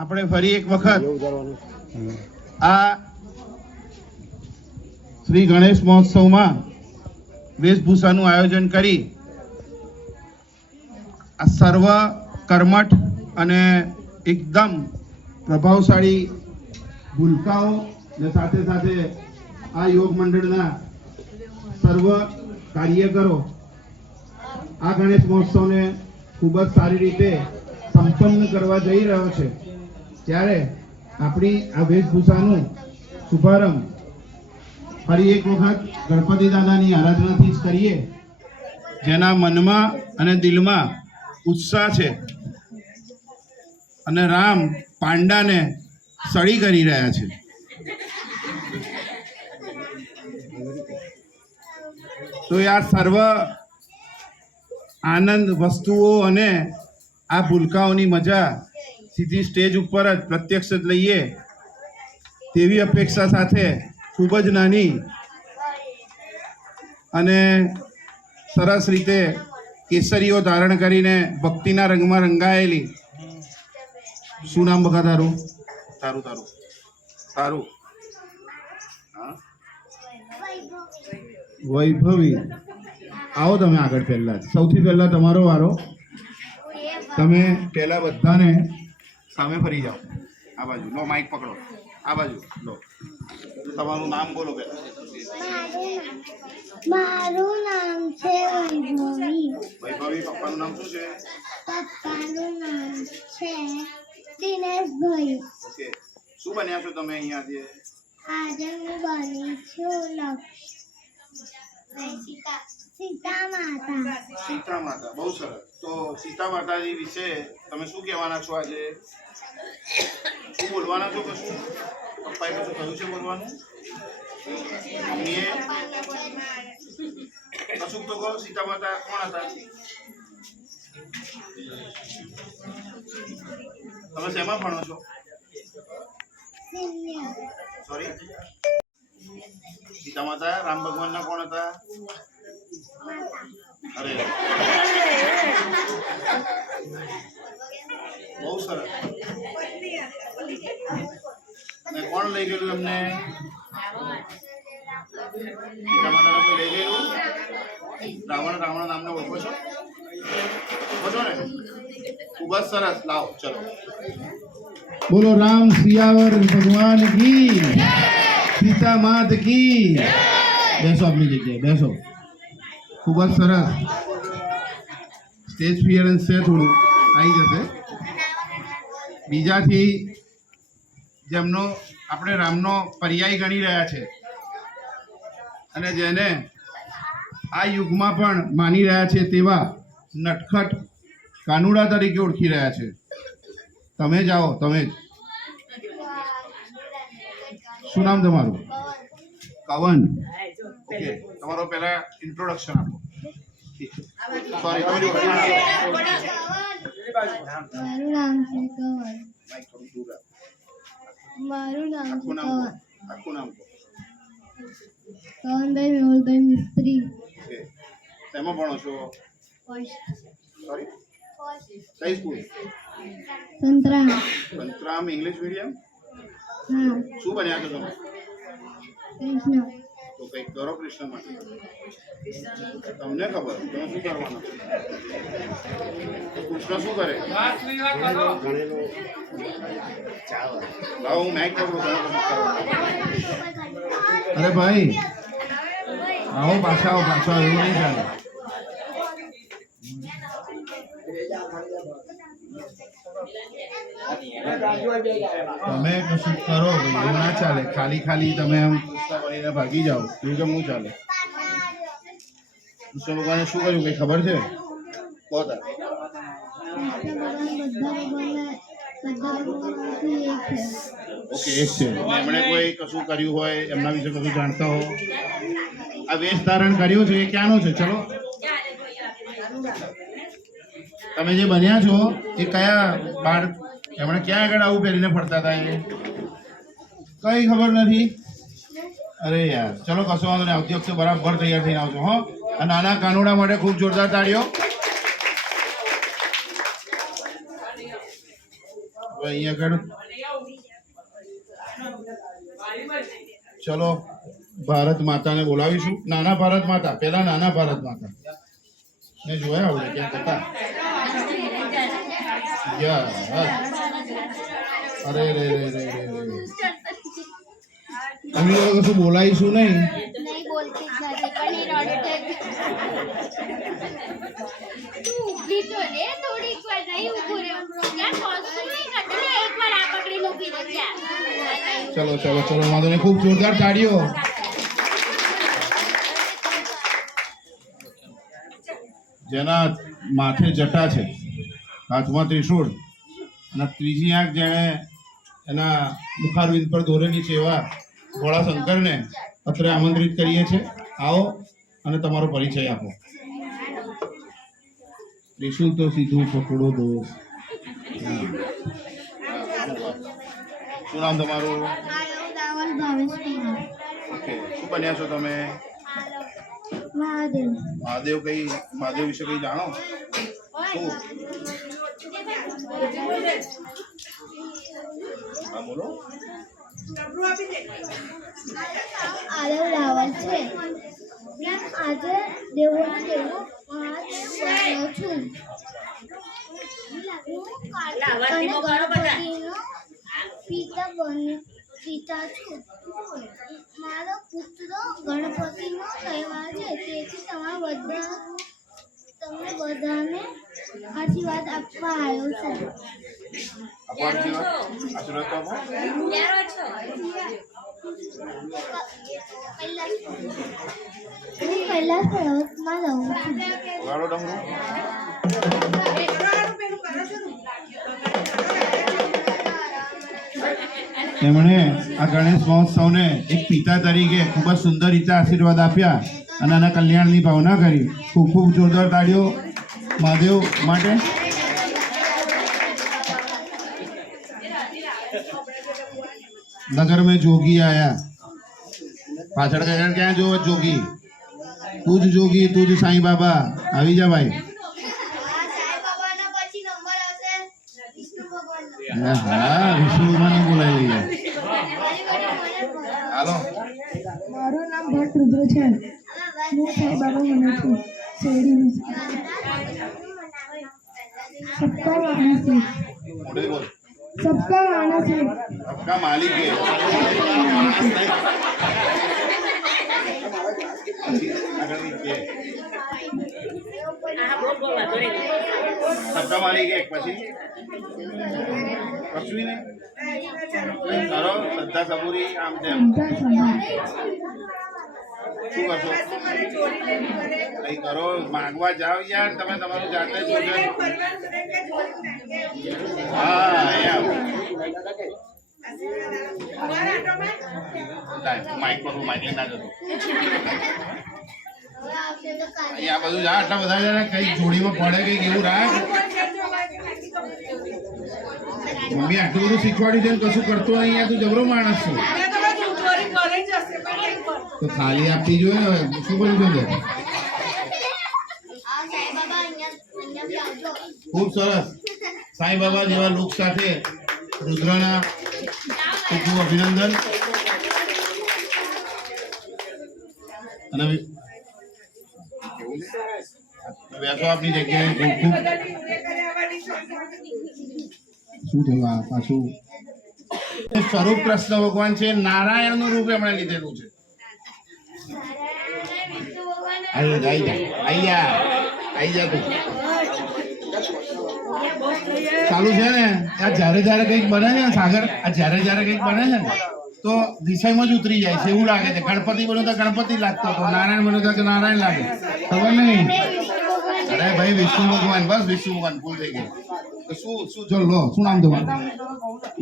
આપણે ફરી એક વખત આ શ્રી ગણેશ મહોત્સવમાં વેશભૂષાનું આયોજન કરી આ સર્વ કર્મઠ અને એકદમ પ્રભાવશાળી ભૂલકાઓ ને સાથે સાથે આ યોગ મંડળના સર્વ કાર્યકરો આ ગણેશ મહોત્સવને ખૂબ જ સારી રીતે સંપન્ન કરવા જઈ રહ્યો છે ત્યારે આપણી આ વેશભૂષાનું શુભારંભ ફરી એક વખત ગણપતિ દાદાની આરાધનાથી જ કરીએ, જેના મનમાં અને દિલમાં ઉત્સાહ છે અને રામ પાંડાને સળી કરી રહ્યા છે. તો આ સર્વ આનંદ વસ્તુઓ અને આ ભૂલકાઓની મજા સીધી સ્ટેજ ઉપર જ પ્રત્યક્ષ જ લઈએ તેવી અપેક્ષા સાથે ખૂબ જ નાની અને સરસ રીતે કેસરીઓ ધારણ કરીને ભક્તિના રંગમાં રંગાયેલી. શું નામ બકા તારું? તારું તારું તારું વૈભવી. આવો તમે આગળ. પહેલા સૌથી પહેલા તમારો વારો. તમે પહેલા બધાને સામે ફરી જાઓ. આ બાજુ લો, માઇક પકડો. આ બાજુ લો. તમારું નામ બોલો પહેલા. મારું નામ છે વૈભવી. વૈભવી. પપ્પાનું નામ શું છે? પપ્પાનું નામ છે દિનેશભાઈ. ઓકે. શું બન્યા છો તમે અહીંયા આજે? આજે હું બની છું સીતા માતા. સીતા માતા. બહુ સરસ. તો સીતા માતાજી વિશે તમે શું કહેવાના છો આજે? શું બોલવાના છો? કશું પપ્પાએ કશું કહ્યું છે બોલવાનું? મમ્મીએ કશું તો કહો. સીતા માતા કોણ હતા? તમે શેમાં ભણો છો? સોરી. સીતા માતા રામ ભગવાનના કોણ હતા? અરે બહુ સરસ. અને કોણ લઈ ગયેલું એમને? સીતા માતાને કોઈ લઈ ગયેલું? રાવણ. રાવણ નામને ઓળખો છો? ઓળખો ને? ખૂબ જ સરસ. લાવો ચલો. બોલો રામ સિયાવર ભગવાન કી, સીતા માત કી. બેસો આપની જગ્યાએ બેસો. ખૂબ જ સરસ. સ્ટેજ ક્લિયરન્સ છે, થોડું આવી જશે. બીજાથી જેમનો આપણે રામનો પર્યાય ગણી રહ્યા છે અને જેને આ યુગમાં પણ માની રહ્યા છે તેવા નટખટ કાનુડા તરીકે ઓળખી રહ્યા છે. તમે જ આવો. તમે જ. શું નામ તમારું? કવન. ઓકે. તમારો પહેલા ઇન્ટ્રોડક્શન આપો. સોરી. મારું નામ છે કવન. મારું નામ છે કવન. આખું નામ કહો. કવનભાઈ મેહુલભાઈ મિસ્ત્રી. ઓકે. શેમાં ભણો છો? સોરી. કઈ school? Santram. Santram English medium. હા. શું બન્યા છો તમે? કૃષ્ણ. તો કંઈક કરો કૃષ્ણ માટે. તમને ખબર તમે શું કરવાનું? કૃષ્ણ શું કરે? હું મેક કરું. અરે ભાઈ આવો પાછા આવો. પાછા એવું નહીં ચાલે. તમે કશું કરો ભાઈ, એવું ના ચાલે. ખાલી ખાલી તમે એમ બનીને ભાગી જાઓ એવું કેમ શું ચાલે? કૃષ્ણ ભગવાને શું કર્યું કઈ ખબર છે? કહો તાર. ઓકે. એક છે. એમણે કોઈ કશું કર્યું હોય એમના વિશે કશું જાણતા હો? આ વેશ ધારણ કર્યું છે એ ક્યાંનું છે? ચલો. તમે જે બન્યા છો એ કયા બાળ એમણે ક્યાં આગળ આવું પહેરીને ફરતા હતા? એ કઈ ખબર નથી. અરે યાર ચલો કશો વાંધો નહીં. આવતી વખતે બરાબર તૈયાર થઈને આવજો. હો. આ નાના કાનુડા માટે ખૂબ જોરદાર તાળીઓ. હવે અહીંયા આગળ ચલો ભારત માતાને બોલાવીશું. નાના ભારત માતા, પેલા નાના ભારત માતા મેં જોયા આવડે ક્યાં હતા. અરે રે રે રે રે અમે લોકો કશું બોલાવીશું નહીં. નહીં બોલતી જ નથી પણ એ રડે તું ઊભી તો રે થોડીક વાર નહીં ઊભું રહ્યો ત્યાં કોસ્તું નહીં કટલે એકવાર આ પકડીને ઊભી રહે ચલો ચલો ચલો વાંધો નહીં. ખૂબ જોરદાર તાળીઓ. જેના માથે જટા છે, હાથમાં ત્રિશૂળ અને ત્રીજી આંખ જેણે એના મુખારવિંદ પર દોરેલી છે એવા ભોળા શંકરને અત્રે આમંત્રિત કરીએ છીએ. આવો અને તમારો પરિચય આપો. ત્રિશૂળ તો સીધું પકડો દો. શું નામ તમારું? ઓકે, શું બન્યા છો તમે? મહાદેવ મહાદેવ કઈ મહાદેવ વિશે કઈ જાણો? શું? હા બોલો. આરવ રાવલ છે આજે દેવોનું દેવો મહાદેવ બન્યો છું. હું કાર્તિક અને ગણપતિનો પિતા છું. મારો પુત્ર ગણપતિનો તહેવાર છે તેથી તમને બધાને આશીર્વાદ આપવા આવ્યો છું. આશીર્વાદ તો આપો. હું કૈલાસ પર્વતમાં રહું છું. વગાડો ડમરું. તેમણે આ ગણેશ મહોત્સવને એક પિતા તરીકે ખૂબ જ સુંદર રીતે આશીર્વાદ આપ્યા અને આના કલ્યાણની ભાવના કરી. ખૂબ ખૂબ જોરદાર તાળીઓ મહાદેવ માટે. नगर में जोगी आया. पाछड़ का क्या जो जोगी, તું જ જોગી, તું જ સાંઈ બાબા. આવી જા ભાઈ. હા, વિષ્ણુ ભગવાન બોલાવી લઈએ. હાલો. મારું નામ ભટ્ટ રુદ્ર છે. હું સાંઈ બાબા મને છું. શેરડીનું सबका मालिक है. મોઢે બોલ. सबका मानस है. सबका मालिक है. सबका मालिक है. પછી કશું નહીં કરો. શ્રદ્ધા સબૂરી આમ તેમ શું કરશો? કઈ કરો, માંગવા જાવ યાર. તમે તમારું જાતે જોજો. હા માઇક પર માઇક ના જતો. અહીંયા બધું જા. આટલા બધા જણા કઈ જોડીમાં પડે કઈક એવું રાખ. મમ્મી આટલું બધું શીખવાડ્યું છે ને કશું કરતો નહીં. તું જબરો માણસ છું. તો ખાલી આપતી જોઈએ ને. શું બોલું છે? ખૂબ સરસ. સાંઈ બાબા જેવા લોક સાથે રુદ્રના ખૂબ ખૂબ અભિનંદન. અને બેસો આપની જગ્યાએ. ખૂબ ખૂબ શું થયું આ પાછું? સ્વરૂપ કૃષ્ણ ભગવાન છે. નારાયણનું રૂપ એમણે લીધેલું છે. આઈ જા તું. ચાલુ છે ને આ જ્યારે જ્યારે કંઈક બને છે ને સાગર, આ જ્યારે જ્યારે કંઈક બને છે ને તો વિષયમાં જ ઉતરી જાય છે એવું લાગે છે. ગણપતિ બન્યો તો ગણપતિ લાગતો હતો, નારાયણ બન્યો તો નારાયણ લાગે. ખબર નહીં. અરે ભાઈ વિષ્ણુ ભગવાન. બસ વિષ્ણુ ભગવાન ભૂલ થઈ ગઈ. તો શું શું ચલો લો. શું નામ તમારું?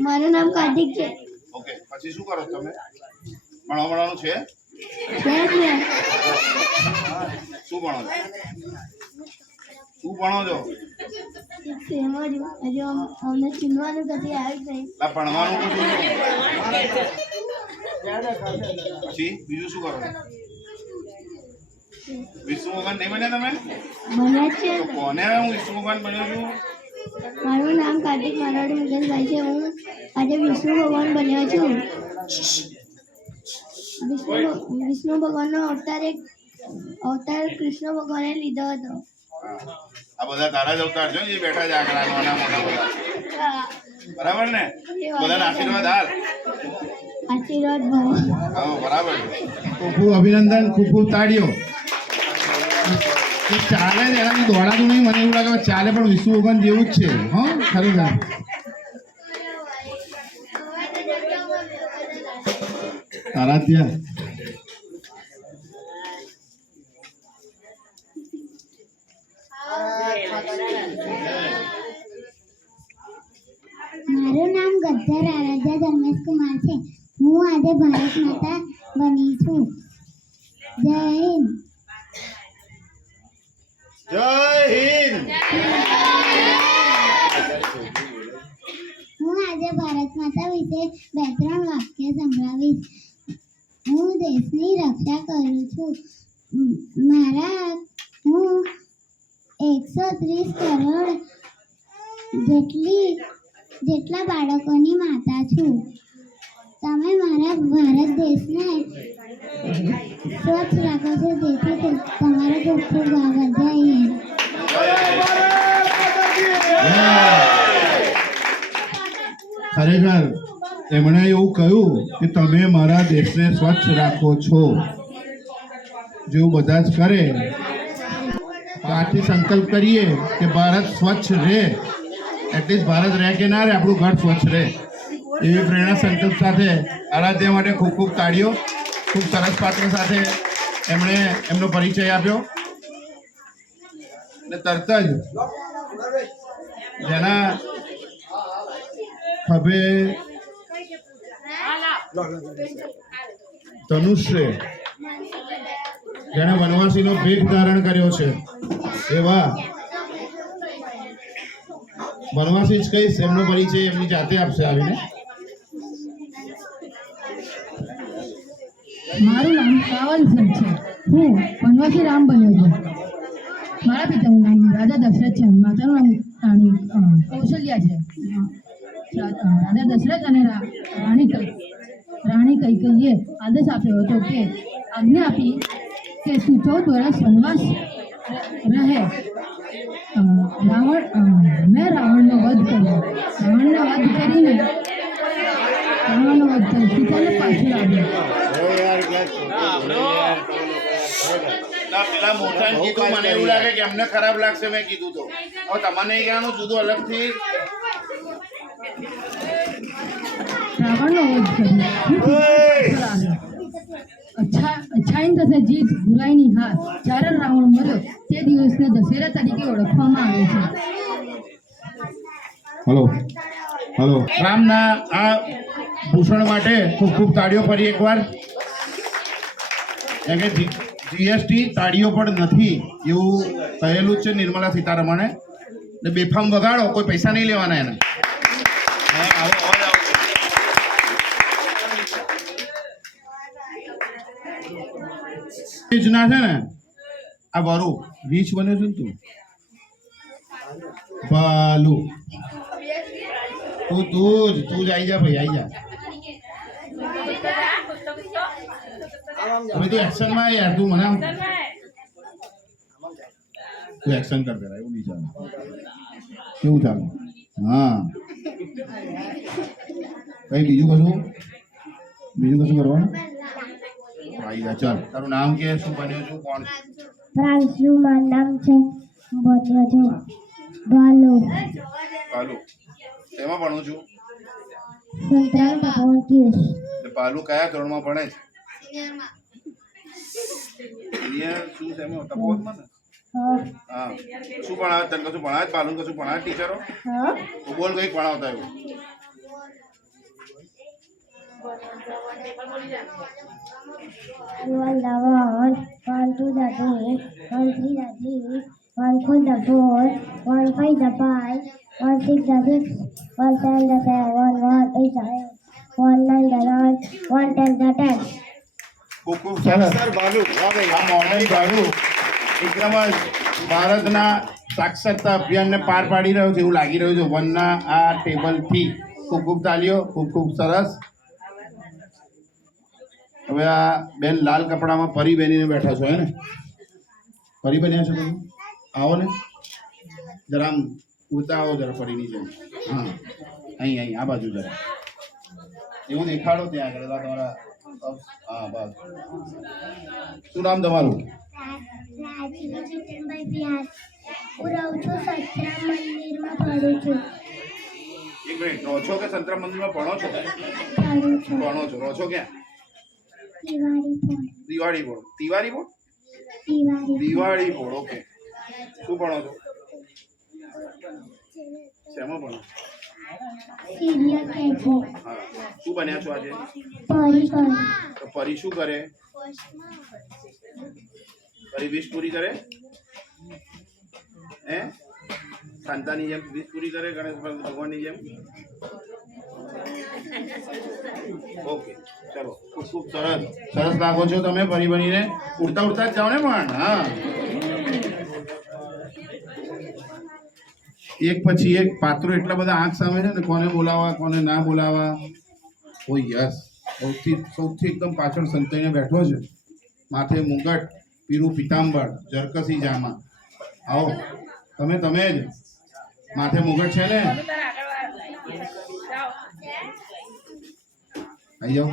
મારું નામ કાર્તિક છે. ઓકે, પછી શું કરો તમે? ભણવાનું છે? શું ભણો છો? શું ભણો છો? અમને ચીનવાનું કદી આવી નહીં. ભણવાનું પછી બીજું શું કરો? વિષ્ણુ ભગવાન નહીં બન્યા તમે? બન્યા છે. કોને હું વિષ્ણુ ભગવાન બન્યો છું? મારું નામ કાર્તિક મારવાડી મુકેશભાઈ છે. હું આજે વિષ્ણુ ભગવાન બન્યો છું. વિષ્ણુ ભગવાનનો અવતાર કૃષ્ણ ભગવાને લીધો હતો. આ બધા તારા જ અવતાર છે ને જે બેઠા છે આગળ નાના મોટા બધા, બરાબર ને? બધાને આશીર્વાદ હાલ. આશીર્વાદ ભવો. હા, બરાબર. ખૂબ ખૂબ અભિનંદન, ખૂબ ખૂબ તાળીઓ. એ ચાલે ને એનાથી દોડાતું નહીં, મને એવું લાગે ચાલે પણ વિષ્ણુ ભગવાન જેવું જ છે. હા, ખરેખર. તારા ત્યાં મારું નામ ગદ્દર આરાધ્યા ધર્મેશ કુમાર છે. હું આજે ભારત માતા બની છું. જય હિન્દ. જય હિન્દ. હું આજે ભારત માતા વિશે 2-3 વાક્ય સંભળાવીશ. હું દેશની રક્ષા કરું છું. હું 130 કરોડ જેટલા બાળકોની માતા છું. તમે મારા ભારત દેશને સ્વચ્છ રાખો છો, તેથી તમારો ખૂબ ખૂબ આભાર. જય હિન્દ. ખરેખર એમણે એવું કહ્યું કે તમે મારા દેશને સ્વચ્છ રાખો છો. જેવું બધા જ કરે તો આથી સંકલ્પ કરીએ કે ભારત સ્વચ્છ રહે. એટલીસ્ટ ભારત રહે કે ના રહે, આપણું ઘર સ્વચ્છ રહે. એવી પ્રેરણા સંકલ્પ સાથે આરાધ્યા માટે ખૂબ ખૂબ તાળીઓ. ખૂબ સરસ પાત્ર સાથે એમણે એમનો પરિચય આપ્યો અને તરત જ જેના ખભે ધનુષ છે, જેણે વનવાસીનો ભેખ ધારણ કર્યો છે, એવા વનવાસી જ કહીશ. એમનો પરિચય એમની જાતે આપશે આવીને. મારું નામ રાવલ છે. હું વનવાસી રામ બન્યો છું. મારા પિતાનું નામ રાજા દશરથ છે. માતાનું નામ રાણી કૌશલ્યા છે. રાજા દશરથ અને રાણી કૈકેયીએ આદેશ આપ્યો હતો કે આજ્ઞા આપી કે તું 14 વર્ષ વનવાસ રહે. મેં રાવણનો વધ કર્યો. રાવણનો વધ કરી સીતાને પાછું લાવ્યો. પેલા મોટા કીધું, મને એવું લાગે કે એમને ખરાબ લાગશે મેં કીધું તો. હવે તમને કહેવાનું જુદું અલગથી. રાવણનો વધ કર્યો. અચ્છાઈની તથા જીત, બુરાઈની હાર. જ્યારે રાવણ મર્યો તે દિવસને દશેરા તરીકે ઓળખવામાં આવે છે. Hello hello. રામના આ ભૂષણ માટે ખૂબ ખૂબ તાળીઓ ફરી એકવાર. કેમ કે જીએસટી તાળીઓ પણ નથી એવું કહેલું જ છે નિર્મલા સીતારમણે. એટલે બેફામ વગાડો, કોઈ પૈસા નહીં લેવાના એના. ના છે ને આ વરુ રીચ બન્યો છે ને તું બાલુ. તું જ આવી જા ભાઈ, આવી જા. હવે તું એક્શન માં યાર, તું મને તું એક્શન કર દે. એવું નહીં ચાલે. કેવું ચાલે? હા, કઈ બીજું કશું કરવાનું? આવી જા. ચાલ, તારું નામ કે, શું બન્યો છું, કોણ? પ્રાંશુ મારું નામ છે. બન્યો છું બાલુ. શેમાં ભણું છું? સંતરામ ભગવાન કીસ. બાલુ કયા ધોરણમાં ભણે છે? સિનિયર શું છે એમાં તપોવનમાં ને? હા. શું ભણાવે તને? કશું ભણાવે બાલુ? કશું ભણાવે ટીચરો? તો બોલ કઈક ભણાવતા એવું. One the one, 1 2 the 3, 1 3 the 3, 1 4 the 4, 1 5 the 5, 1 6 the 6, 1 7 the 7, 1 1 8 the 8, 1 9 the 9, 1 10 the 10. ખૂબ સરસ. આ મોડર્ન બાલુ એકદમ જ ભારતના સાક્ષરતા અભિયાનને પાર પાડી રહ્યો છે એવું લાગી રહ્યું છે વનના આ ટેબલથી. ખૂબ ખૂબ તાલીઓ, ખૂબ ખૂબ સરસ. હવે આ બેન લાલ કપડામાં પરી બનીને બેઠા છો હે ને? પરી બન્યા છો તમે? આવો ને જરા આમ ઉડતા આવો જરા પરીની જેમ. હા અહીં આ બાજુ જરા એવું દેખાડો ત્યાં આગળ તમારા. હા બસ. શું નામ તમારું? રાજવી જીતનભાઈ વ્યાસ. હું રહું છું સતરામ મંદિરમાં ભણું છું. એક મિનિટ, રહો છો કે સંતરામ મંદિરમાં ભણો છો? ભણું છું. ભણો છો. રહો છો ક્યાં? Diwali Diwali board. Board. Tiwari board? Diwali Diwali board. Okay. શું ભણો છો? શેમાં ભણો? Serial KG. હા. શું બન્યા છો આજે? પરી તો પરી શું કરે? પરી વીસ પૂરી કરે? હે? શાંતાની જેમ વીસ પૂરી કરે ગણેશ ભગવાનની જેમ? ઓકે ચલો. ખૂબ ખૂબ સરસ. સરસ લાગો છો તમે પરી બનીને. ઉડતા ઉડતા જ જાઓ ને પણ. હા. એક પછી એક પાત્રો એટલા બધા આંખ સામે છે ને, કોને બોલાવા કોને ના બોલાવા. ઓ યસ. સૌથી એકદમ પાછળ સંતાઈને બેઠો છે, માથે મુગટ, પીરું પિતાંબર, જરકસી જામા. આવો તમે જ માથે મુગટ છે ને? આવી જાઓ.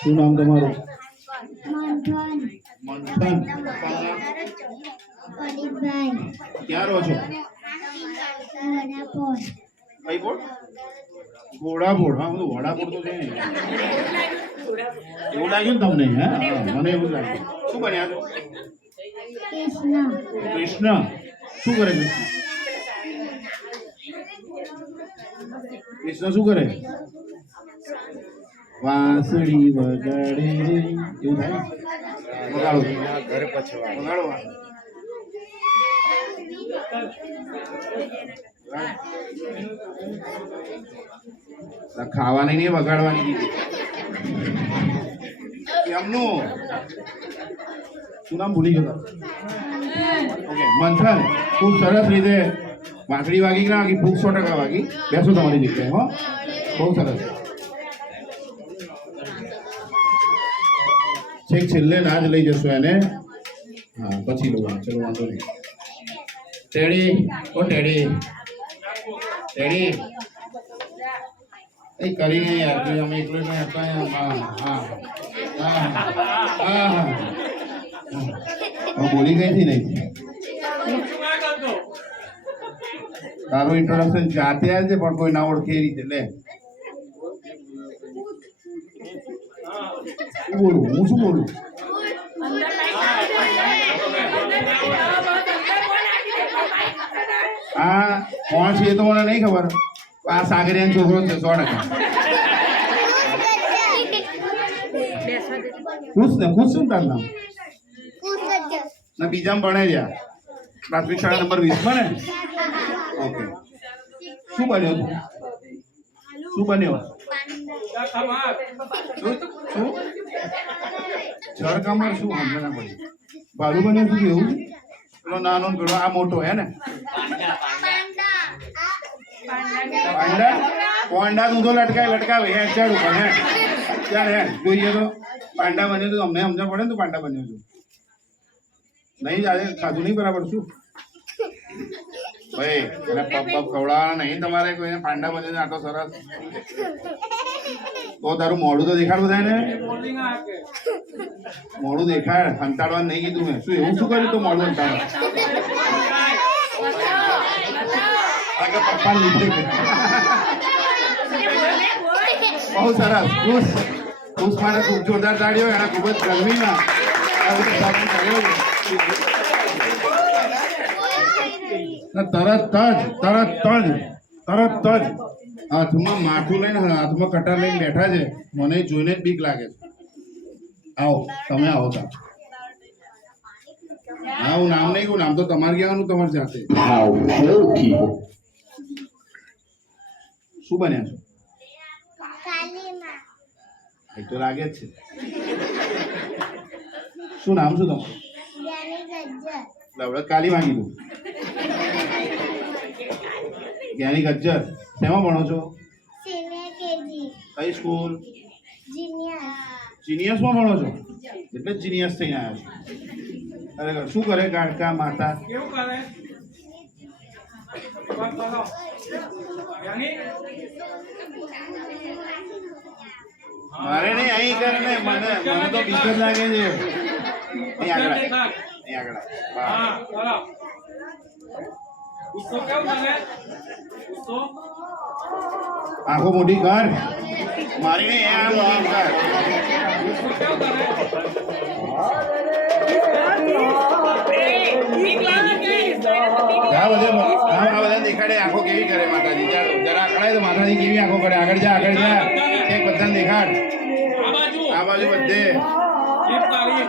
શું નામ તમારું? મંથન. મંથન. પરીભાઈ. ક્યાં રહો છો? વડાપોર. કઈ બોર્ડ? ઘોડાપોડ. હા બધું વડાપોડ તો છે ને. એવું લાગ્યું ને તમને? હે મને એવું લાગ્યું. શું બન્યા છો? કૃષ્ણ. કૃષ્ણ. શું કરે કૃષ્ણ? કૃષ્ણ શું કરે? વાંસળી વગાડે રે. એવું થાય? વગાડો ઘરે પછી વગાડો. ખાવાની નહીં વગાડવાની કીધી. એમનું શું નામ ભૂલી ગયો? ઓકે મંથન. ખૂબ સરસ રીતે વાંસળી વાગી કે ના વાગી? ખૂબ 100% વાગી. બેસો તમારી જગ્યાએ. હો બહુ સરસ. છેક છેલ્લે ના જ લઈ જશો એને. હા પછી લો. ચલો વાંધો નહીં. ટેડી. ઓ ટેડી. ટેડી એ કરી નહીં યાર. તું અમે એકલો નહીં હતા. હા હા હા હા બોલી ગઈ થી નહીં. તારું ઇન્ટ્રોડક્શન જાતે આવે છે પણ કોઈ ના ઓળખે એ રીતે. લે શું બોલું? હું શું બોલું? આ કોણ છે એ તો મને નહીં ખબર. આ સાગરિયાનો છોકરો છે 100%. ખુશ ને? ખુશ શું તારું નામ? ના બીજામાં ભણે રહ્યા પ્રાથમિક શાળા નંબર 20 માં ને? ઓકે. શું બન્યો? શું બન્યો? શું જળકામર? શું સમજ ના પડી. ભાડું બન્યું શું? એવું પેલો નાનો પેલો આ મોટો હે ને? પાંડા. પાંડા ઊંધો લટકાવે હે ચાલ ઉપર હે. ચાલ હે જોઈએ તો પાંડા બન્યો તો અમને સમજણ પડે ને. તું પાંડા બન્યો છું નહીં? આજે ખાધું નહીં બરાબર? શું ભાઈ એને પપ ખવડાવવાના નહીં તમારે? કોઈને પાંડા બન્યો છે આટલો સરસ તો તારું મોઢું તો દેખાડ બધાને. મોઢું દેખાડ. સંતાડવાનું નહીં કીધું મેં. શું એવું શું કર્યું તો મોઢું સંતાડવા? પપ્પા લીધે બહુ સરસ. ખુશ માટે ખૂબ જોરદાર તાળીઓ. એના ખૂબ જ ગરમીમાં તરત જ હાથમાં માથું લઈને હાથમાં કટાર લઈને બેઠા છે. મને જોઈને જ બીક લાગે છે. આવો તમે આવો તા. હા હું નામ નહીં કહું. નામ તો તમારે કહેવાનું તમારી સાથે. શું બન્યા છો? એ તો લાગે જ છે. શું નામ શું તમારું? લવડત કાલી માંગી દઉં. જ્ઞાની ગજ્જર શેમાં ભણો છો? સિનિયર કેજી કઈ સ્કૂલ? જીનિયસ જીનિયસમાં ભણો છો એટલે જ જીનિયસ થઈને આવ્યા છો. ખરેખર શું કરે કાકા માતા? કેવું કરે? વાત કરો. યાની? મારે નહીં અહીં કરે ને મને તો બીક જ લાગે છે. અહીં આગળ આય. અહીં આગળ આય. વાહ. હા, ચલો. ગુસ્સો કેવું કરે? ગુસ્સો? આંખો મોટી કર. મારી નહીં આ મોટી કર. ગુસ્સો કેવું કરે? આ બધા દેખાડે આંખો કેવી કરે માતાજી. ચાલો જરા આકડાય તો માતાજી કેવી આંખો કરે. આગળ જા એક બધાને દેખાડ. આ બાજુ. આ બાજુ બધે જીભ તારી.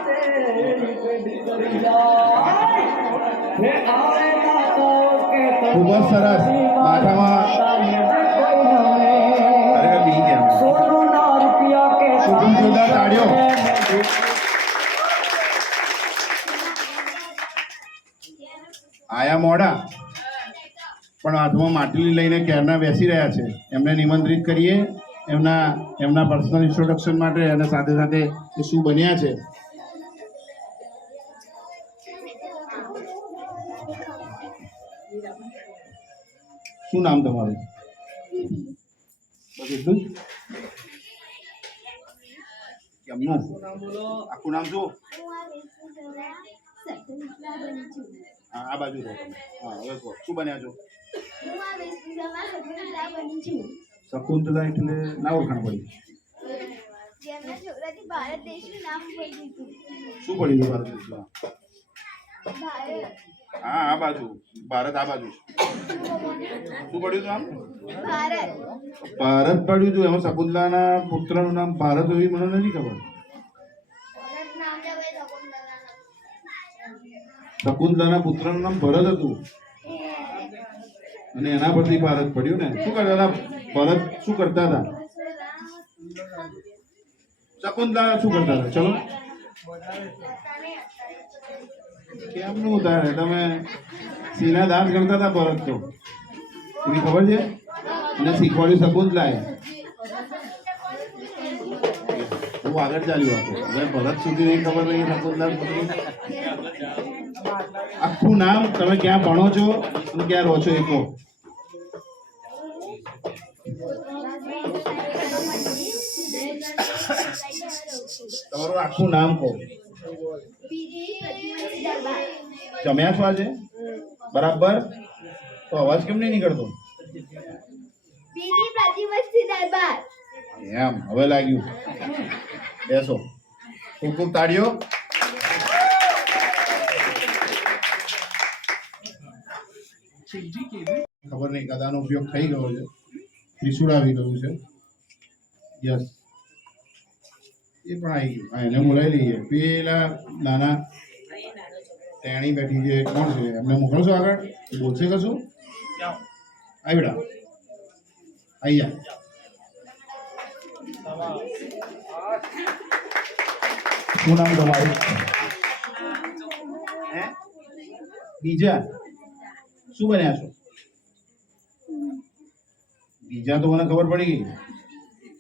ખૂબ જ સરસ. માથામાં ખરેખર બી ગયા. ખૂબ જોરદાર તાળીઓ. આયા મોડા પણ હાથમાં માટલી લઈને ક્યારના બેસી રહ્યા છે. એમને નિમંત્રિત કરીએ એમના પર્સનલ ઇન્ટ્રોડક્શન માટે અને સાથે સાથે એ શું બન્યા છે. શું નામ તમારું? બસ એટલું જ? કેમનું આખું નામ શું? હા આ બાજુ રહો તમે. હા હવે કહો શું બન્યા છો? શકુંતલા એટલે ના ઓળખાણ પડી. જેમના છોકરાથી ભારત દેશનું નામ બોલી દીધું. શું પડી ગયું ભારત દેશમાં? ભારત હા આ બાજુ ભારત આ બાજુ શું પડ્યું હતું આમ? ભારત ભારત પડ્યું હતું. એમાં શકુંતલાના પુત્રનું નામ ભારત હોય મને નથી ખબર. નામ જવાય શકુંતલાના પુત્રનું નામ ભરત હતું અને એના પરથી ભારત પડ્યું ને. શું કરતા હતા ભરત? શું કરતા હતા? શકુંતલા શું કરતા હતા? ચલો કેમનું ઉતારે તમે? સીના દાંત કરતા હતા ભરત તો. એની ખબર છે? અને શીખવાડ્યું શકુંતલાએ. બહુ આગળ ચાલ્યું હતું. હવે ભરત સુધી નહીં ખબર નહીં શકુંતલા સુધી. આખું નામ, તમે ક્યાં ભણો છો અને ક્યાં રહો છો એ કહો. તમારું આખું નામ કહો. જમ્યા છો આજે બરાબર? તો અવાજ કેમ નહીં નીકળતો? બીજી પ્રતિમસ્તી દરબાર. એમ હવે લાગ્યું. બેસો. ખૂબ ખૂબ તાળીઓ. ખબર નહીં કદાનો ઉપયોગ થઈ ગયો છે. ત્રિશુળ આવી ગયું છે. યસ એ પણ આવી ગયું. હા એને બોલાવી લઈએ. પેલા નાના તેણી બેઠી છે કોણ છે? એમને મોકલશો આગળ? બોલશે કશું? આવી બેટા આવી જા. શું નામ તમારું? હે બીજા શું બન્યા છો? બીજા તો મને ખબર પડી ગઈ.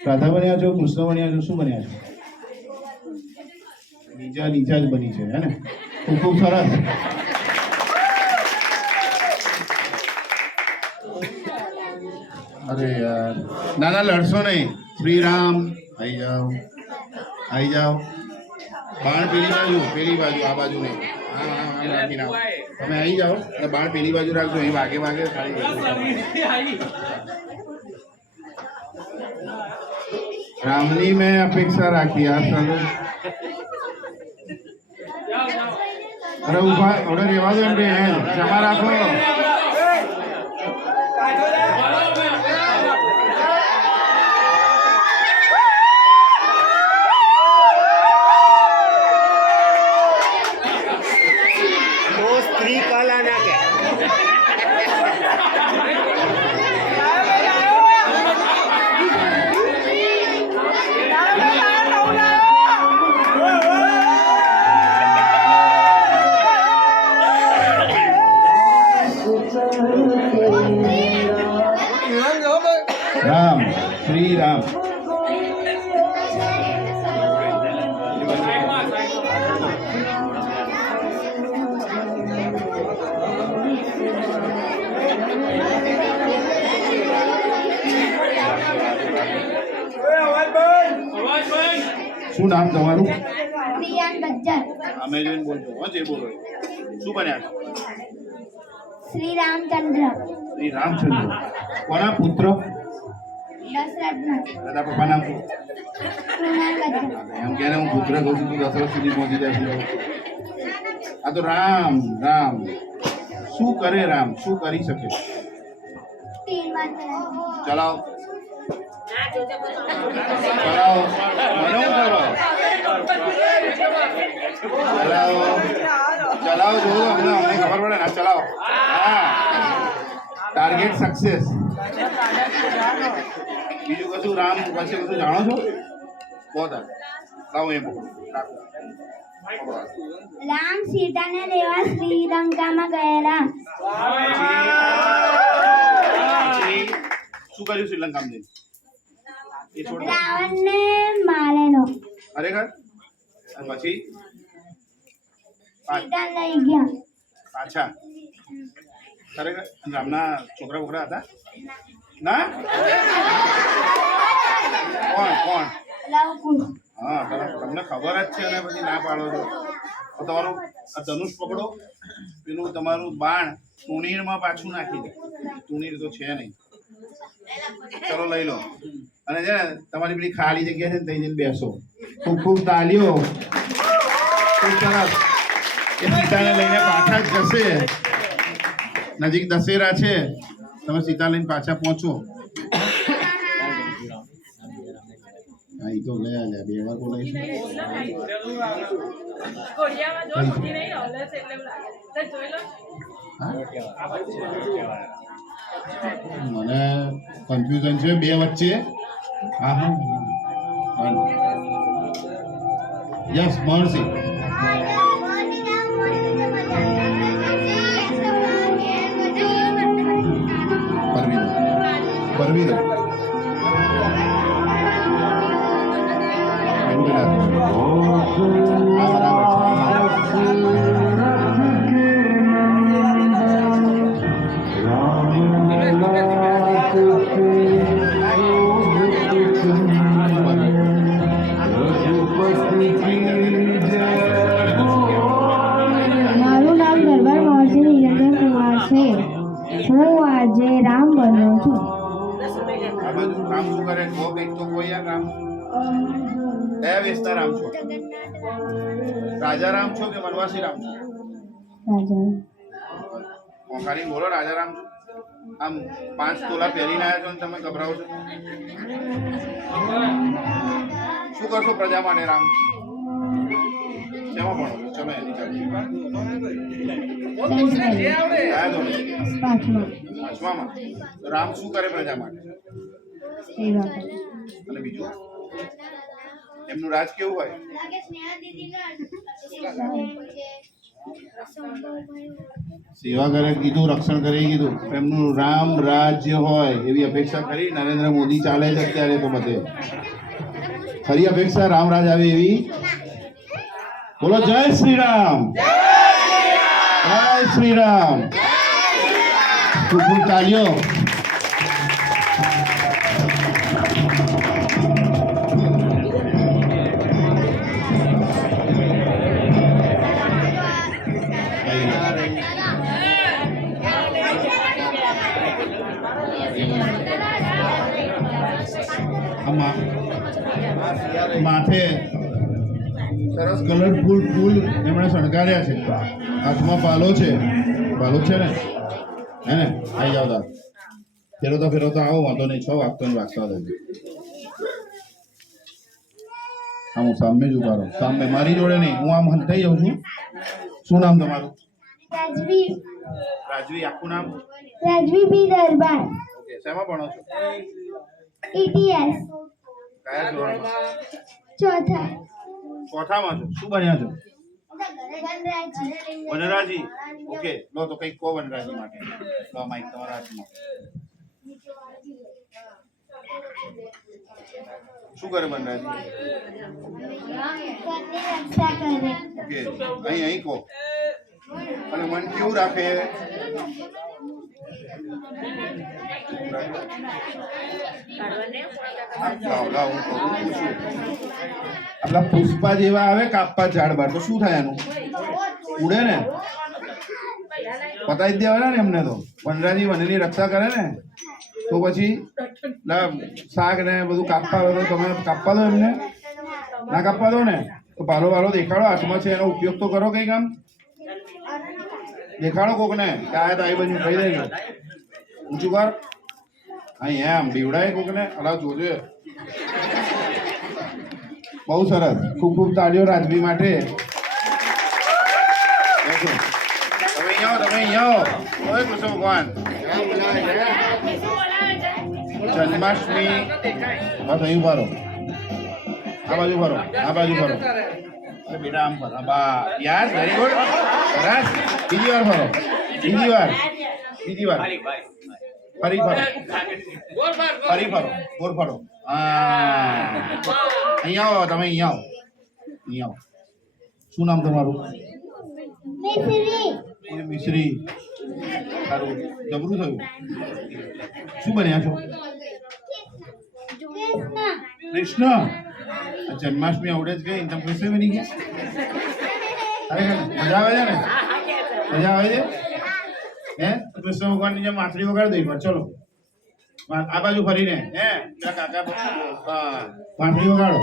રાધા બન્યા છો? કૃષ્ણ બન્યા છો? શું બન્યા છો? બીજા નીચા જ બની છે હે ને? ખૂબ ખૂબ સરસ. અરે યાર ના ના લડશો નહીં. શ્રી રામ. આવી જાઓ આવી જાઓ. બાણ પેલી બાજુ આ બાજુ નહીં. હા હા હા રાખીને આવો. તમે આવી જાઓ અને બાણ પેલી બાજુ રાખજો. અહીં વાગે ખાલી. રામની મેં અપેક્ષા રાખી. આ સાલો અરે ઉભા ઓર્ડર રહેવા દો. એમ કે જમા રાખો. સ્ત્રી કલા ના કે રામ શ્રી રામ. સાઈડમાં સાઈડમાં અવાજ બંધ. શું નામ તમારું? પ્રિયાન બચ્ચન. અમે જોઈને બોલજો હો, જે બોલો એ. શું બન્યા છો? શ્રી રામચંદ્ર. શ્રી રામચંદ્ર. કોના પુત્ર? દશરથના. દાદા પપ્પા નામ શું? કૃણાલ બચ્ચન. એમ કે હું પુત્ર કહું છું તું દશરથ સુધી પહોંચી જાય છે. આ તો રામ રામ. શું કરે રામ? શું કરી શકે? તીરવાન. ચલાવો ચલાવો. મને હું કરવા? ચલાવો ચલાવો. જો અમને ખબર પડે ને. ચલાવો. હા, ટાર્ગેટ સક્સેસ. બીજું કશું રામ પાસે કશું જાણો છો? બહુ લાવો એ પકડો. રાખો. રામ સીતાને લેવા શ્રીલંકામાં ગયેલા. પછી શું કર્યું શ્રીલંકામાં જઈને? એ છોડ દો. રાવણને મારેલો. ખરેખર? અને પછી સીતા લઈ ગયા. પાછા ખરેખર? અને રામના છોકરા બોકરા હતા ના? કોણ કોણ? લવકુશ. હા, તમને ખબર જ છે અને પછી ના પાડો છો. તો તમારું આ ધનુષ પકડો. પેલું તમારું બાણ તુણીરમાં પાછું નાખી દે. તુણીર તો છે નહીં. ચલો લઈ લો. અને છે ને તમારી પેલી ખાલી જગ્યા છે ને ત્યાં જઈને બેસો. ખૂબ ખૂબ તાલીઓ. ખૂબ સરસ. એ સીતાને લઈને પાછા જ જશે. નજીક દશેરા છે, તમે સીતા લઈને પાછા પહોંચો. હા, એ તો ગયા લે. 2 વાર બોલાવીશું. મને કન્ફ્યુઝન છે 2 વચ્ચે. હા હા. યસ મહર્ષિ. પરવી દો. મારું નામ દરબાર મહર્ષિ નિરંજન કુમાર છે. હું આજે રામ બન્યો છું. આ બધું કામ શું કરે? કહો કંઈક તો કોઈ યાર રામ. કયા વેશના રામ છો? રાજા રામ છો કે વનવાસી રામ છો? રાજા. મોખારી બોલો રાજા રામ છો. આમ 5 તોલા પહેરીને આવ્યા છો ને તમે ગભરાવો છો. શું કરશો પ્રજા માટે રામ? શેમાં ભણો? ચલો એની ચાલુ. કયા ધોરણે? 5માં. રામ શું કરે પ્રજા માટે? અને બીજું એમનું રાજ કેવું હોય? સેવા કરે કીધું, રક્ષણ કરે કીધું. એમનું રામ રાજ્ય હોય એવી અપેક્ષા કરી. નરેન્દ્ર મોદી ચાલે છે અત્યારે તો બધે. ખરી અપેક્ષા રામ રાજ આવે એવી? બોલો જય શ્રી રામ. જય શ્રી રામ. ખૂબ ખૂબ તાલીઓ. માથે સરસ કલરફુલ ફૂલ એમણે શણગાર્યા છે. હાથમાં પાલો છે. પાલો છે ને? હે ને? આવી જાવ તાર. ફેરવતા ફેરવતા આવો. વાંધો નહીં. 6 વાગતો ને વાગતા દેજો. હા, હું સામે જ ઉભા રહું. સામે મારી જોડે નહીં. હું આમ હંતાઈ જાઉં છું. શું નામ તમારું? રાજવી. રાજવી. આખું નામ? રાજવી બી દરબાર. ઓકે. શેમાં ભણો છો? ETS. કયા ધોરણમાં? 4થા. 4થામાં છો. શું બન્યા છો? વનરાજી. ઓકે. લો તો કંઈક કહો વનરાજી માટે. લો માઈક તમારા હાથમાં. શું કરે વનરાજ? ઘરની રક્ષા કરે. ઓકે, અહીં કહો. અને મન કેવું રાખે? લાવ, હું કહું છું. આપણા પુષ્પા જેવા આવે કાપવા ઝાડ બાર તો શું થાય એનું? ઉડે ને? પતાવી જ દેવાના ને એમને તો. વનરાજી વનની રક્ષા કરે ને તો પછી શાક ને બધું કાપવા હોય તો તમે કાપવા દો એમને? ના કાપવા દો ને તો પાલો વાલો દેખાડો હાથમાં છે એનો ઉપયોગ તો કરો કઈ કામ દેખાડો કોકને કે આ તો આવી બાજુ કહી દેજો ઊંચું કર અહીં એમ બીવડાય કોકને અલા જોજે બહુ સરસ ખૂબ ખૂબ તાળીઓ રાજવી માટે બેસો તમે અહીંયા આવો ઓય કૃષ્ણ ભગવાન જન્માષ્ટમી બસ અહીં ફરો આ બાજુ ફરો બેટા આમ ફરો બા યસ વેરી ગુડ સરસ બીજી વાર ફરો બીજી વાર ફરી ફરો ગોળ ફરો હા અહીંયા આવો તમે અહીંયા આવો શું નામ તમારું? મિશ્રી. સારું જબરું થયું. શું બન્યા છો? કૃષ્ણ. જન્માષ્ટમી આવડે જ ગઈ તમે કૃષ્ણ બની ગયા? મજા આવે છે ને? મજા આવે છે હે? કૃષ્ણ ભગવાનની જેમ માછલી વગાડી દઈ ચલો આ બાજુ ફરીને હે કાકા માછલી વગાડો.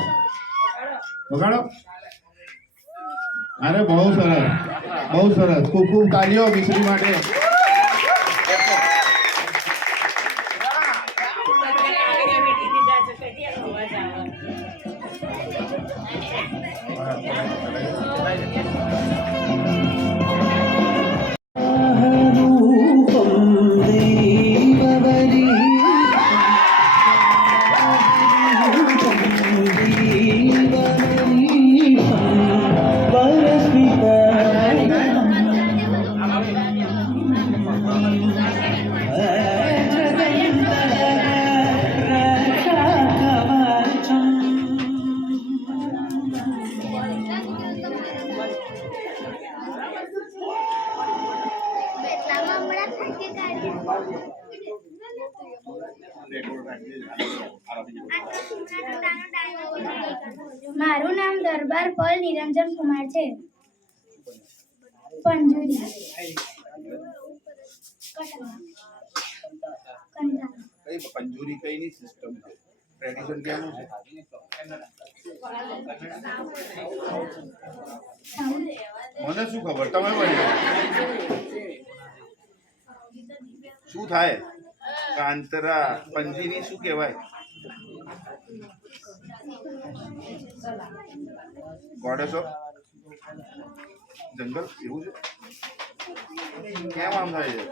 અરે બહુ સરસ ખૂબ ખૂબ તાળીઓ મિશ્રી માટે. મારું નામ દરબાર પલ નિરંજન કુમાર છે. પંજુરી પંજુરી કઈ ની સિસ્ટમ છે ટ્રેડિશન કેનું છે? મને શું ખબર તમે બોલો શું થાય? કાંતરા પંજીની શું કહેવાય? ગોડેસ ઓફ જંગલ એવું છે? કેમ આમ થાય છે?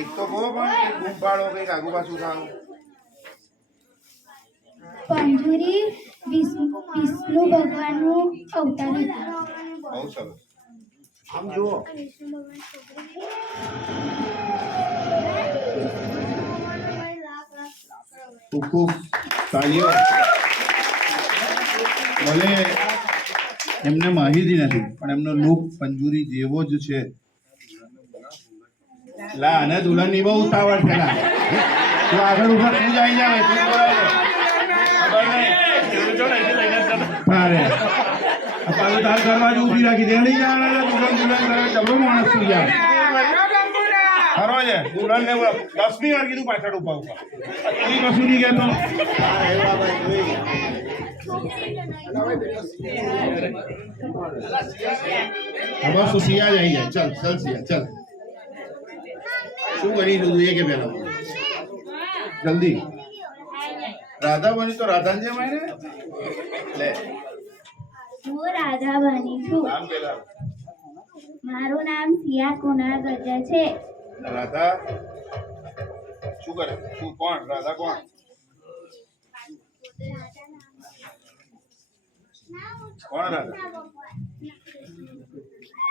એક તો કહો પણ ગુમ પાડો કઈક આગુ પાછું થાવ. પંજુરી વિષ્ણુ ભગવાનનું અવતાર હતા. બહુ સરસ. આમ જુઓ ખૂબ ખૂબ તાળીઓ. ભલે એમને માહિતી નથી પણ એમનો લુક પંજુરી જેવો જ છે. લા અને દુલ્હનની બહુ ઉતાવળ છે લા તું આગળ ઉપર તું જ આવી જાવે તું બોલાવે અરે પાછું તાર ઘરમાં જ ઊભી રાખી દે નહીં જવાના દુલ્હન કરે જબરો માણસ તું યાર ખરો છે દુલ્હન ને 10મી વાર કીધું પાછળ ઉભા એની કશું નહીં કહેતો. હવે સુશિયા જ આવી જાય ચલ સિયા ચલ શું કરી દીધું એ કે પેલા જલ્દી રાધા બની તો રાધા જેમ ને લે હું રાધા બની છું. નામ પેલા મારું નામ સિયા કુનાર ગજ્જર છે. રાધા શું કરે શું કોણ રાધા કોણ? કોણ રાધા?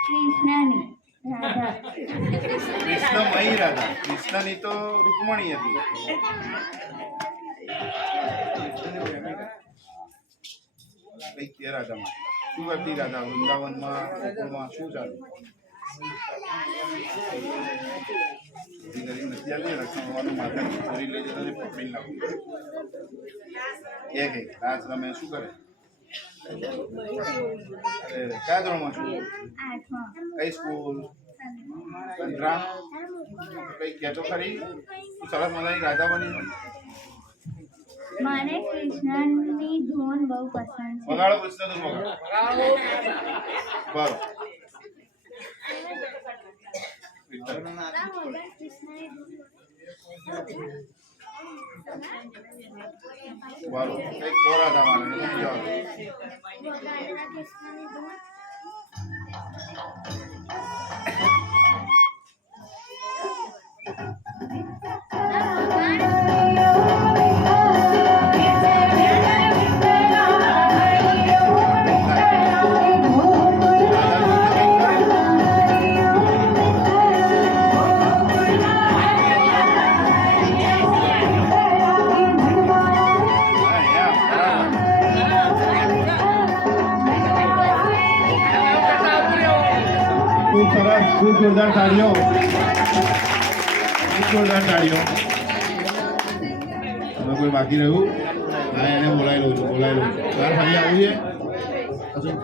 કૃષ્ણની રાધા કૃષ્ણમયી રાધા. કૃષ્ણની તો રૂકમણી હતી. કઈ કે રાધામાં શું કરતી રાધા? વૃંદાવનમાં ગોકુળમાં શું ચાલે? બધી ગરીબ નથી આવી રક્ષણ હોવાનું માતાજી ચોરી લઈ જતા પકડી લાવું કે રાસ રમે શું કરે? અરે કયા ધોરણમાં છું? આઠમા કઈ સ્કૂલ? કંત્રા? કઈ કહેતો ખરી તું સરસ મજાની રાધા બની? મને કૃષ્ણની ધૂન બહુ પસંદ છે. વગાડો કૃષ્ણ તું વગાડો. બરો બરો કઈ કોરા થવાના તમે જાઓ. ખૂબ સરસ, ખૂબ જોરદાર તાળીઓ, ખૂબ જોરદાર તાળીઓ. હવે કોઈ બાકી રહ્યું? હા, એને બોલાવી લઉં છું, બોલાવી લઉં છું. તાર ફરી આવું છે પછી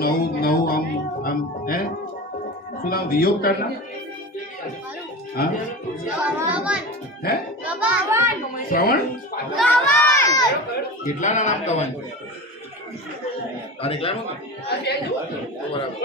નવું નવું આમ હે શું નામ? વિયોગ તારના? હા હે શ્રવણ? કેટલાના નામ કવાન? તારે એકલાનું ને? બરાબર.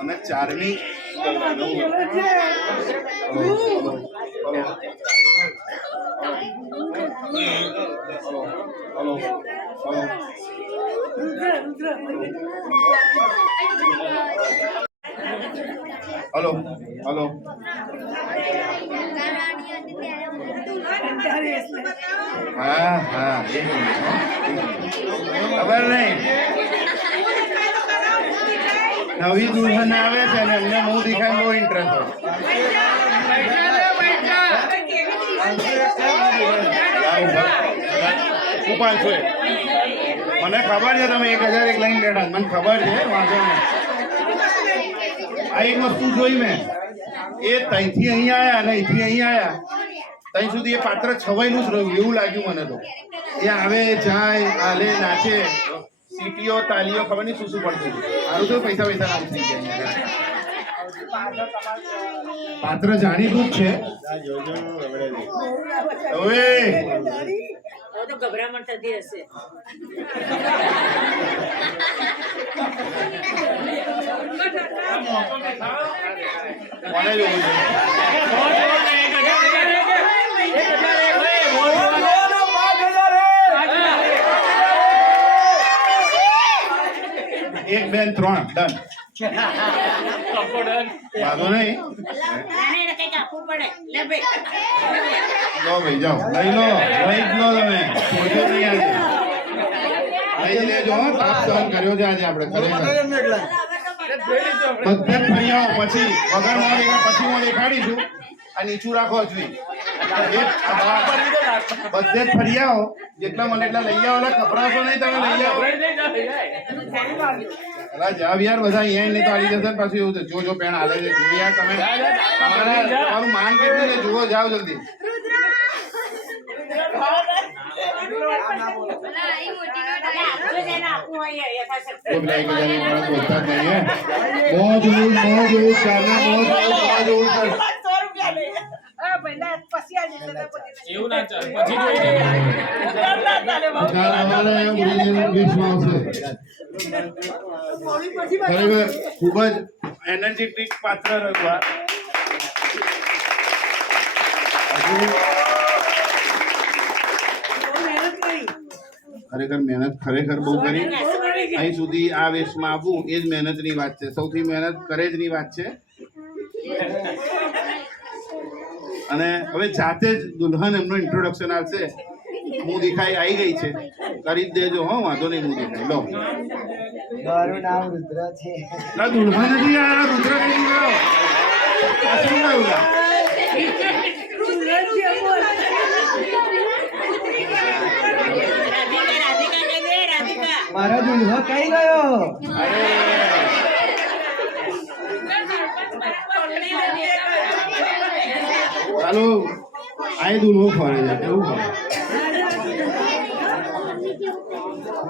અને ચારની હલો હલો હા હા ખબર નહીં નવી દુલ્હન આવે છે ને એમને હું દેખાય બહુ ઇન્ટરેસ્ટ હું 500 મને ખબર છે તમે 1000 એક લાઈન બેઠા મને ખબર છે વાંધો નહીં આ એક વસ્તુ જોઈ મેં એ ત્યાંથી અહીં આવ્યા અને અહીંથી અહીં આવ્યા ત્યાં સુધી એ પાત્ર છવાયેલું જ રહ્યું એવું લાગ્યું મને તો એ આવે જાય હાલે નાચે સીટીઓ તાલીઓ ખબર નહીં શું શું પડતું સારું તો પૈસા ના ઉતરી જાય પાત્ર જાણીતું જ છે હવે તો ગભરામણ થતી હશે. કોને જોવું છે એક બેન 3 ડન વાંધો નહીં કઈક આપવું પડે. લે ભાઈ. લો ભાઈ જાઓ લઈ લો તમે છોડજો નહીં આજે લઈ લેજો તાપ સહન કર્યો છે આજે આપણે ખરેખર બધે જ ફરી આવો પછી વગર પછી હું દેખાડીશું આ નીચું રાખો જ બધે જ ફરી આવો જેટલા મને એટલા લઈ આવો એટલે કપડાશો નહીં તમે લઈ આવો અલા જાવ યાર બધા અહીંયા નહીં તો આવી જશે પાછું એવું છે જો પેણ હાલે છે જો યાર તમે તમારું માન કેટલું છે જુઓ જાઓ જલ્દી આપજો જેને આપવું હોય એ યથાશક્તિ. वो ब्लैक जाने वाला बोलता नहीं है मौज उड़ करना मौज उड़ कर એવું ના ચાલે પછી જોઈને गाना हमारे ओरिजिनल विश्वास से खरेखर खूब ज एनर्जेटिक पात्र रहुआ ખરેખર મહેનત ખરેખર બહુ કરી અહીં સુધી આ વેશમાં આવવું એ જ મહેનતની વાત છે સૌથી મહેનત કરે જ ની વાત છે અને હવે જાતે જ દુલ્હન એમનું ઇન્ટ્રોડક્શન આવશે મું દેખાઈ આવી ગઈ છે કરી જ દેજો હો વાંધો નહીં મું દેખાઈ લો મારું નામ રુદ્ર છે. ના દુલ્હન નથી આ રુદ્ર કઈ ગયો આ શું ગયું લા? રાધિકા રાધિકા કહી દે રાધિકા. મારો દુલ્હો કઈ ગયો? અરે ચાલો આ દુલ્હો ફરે છે કેવું ફરે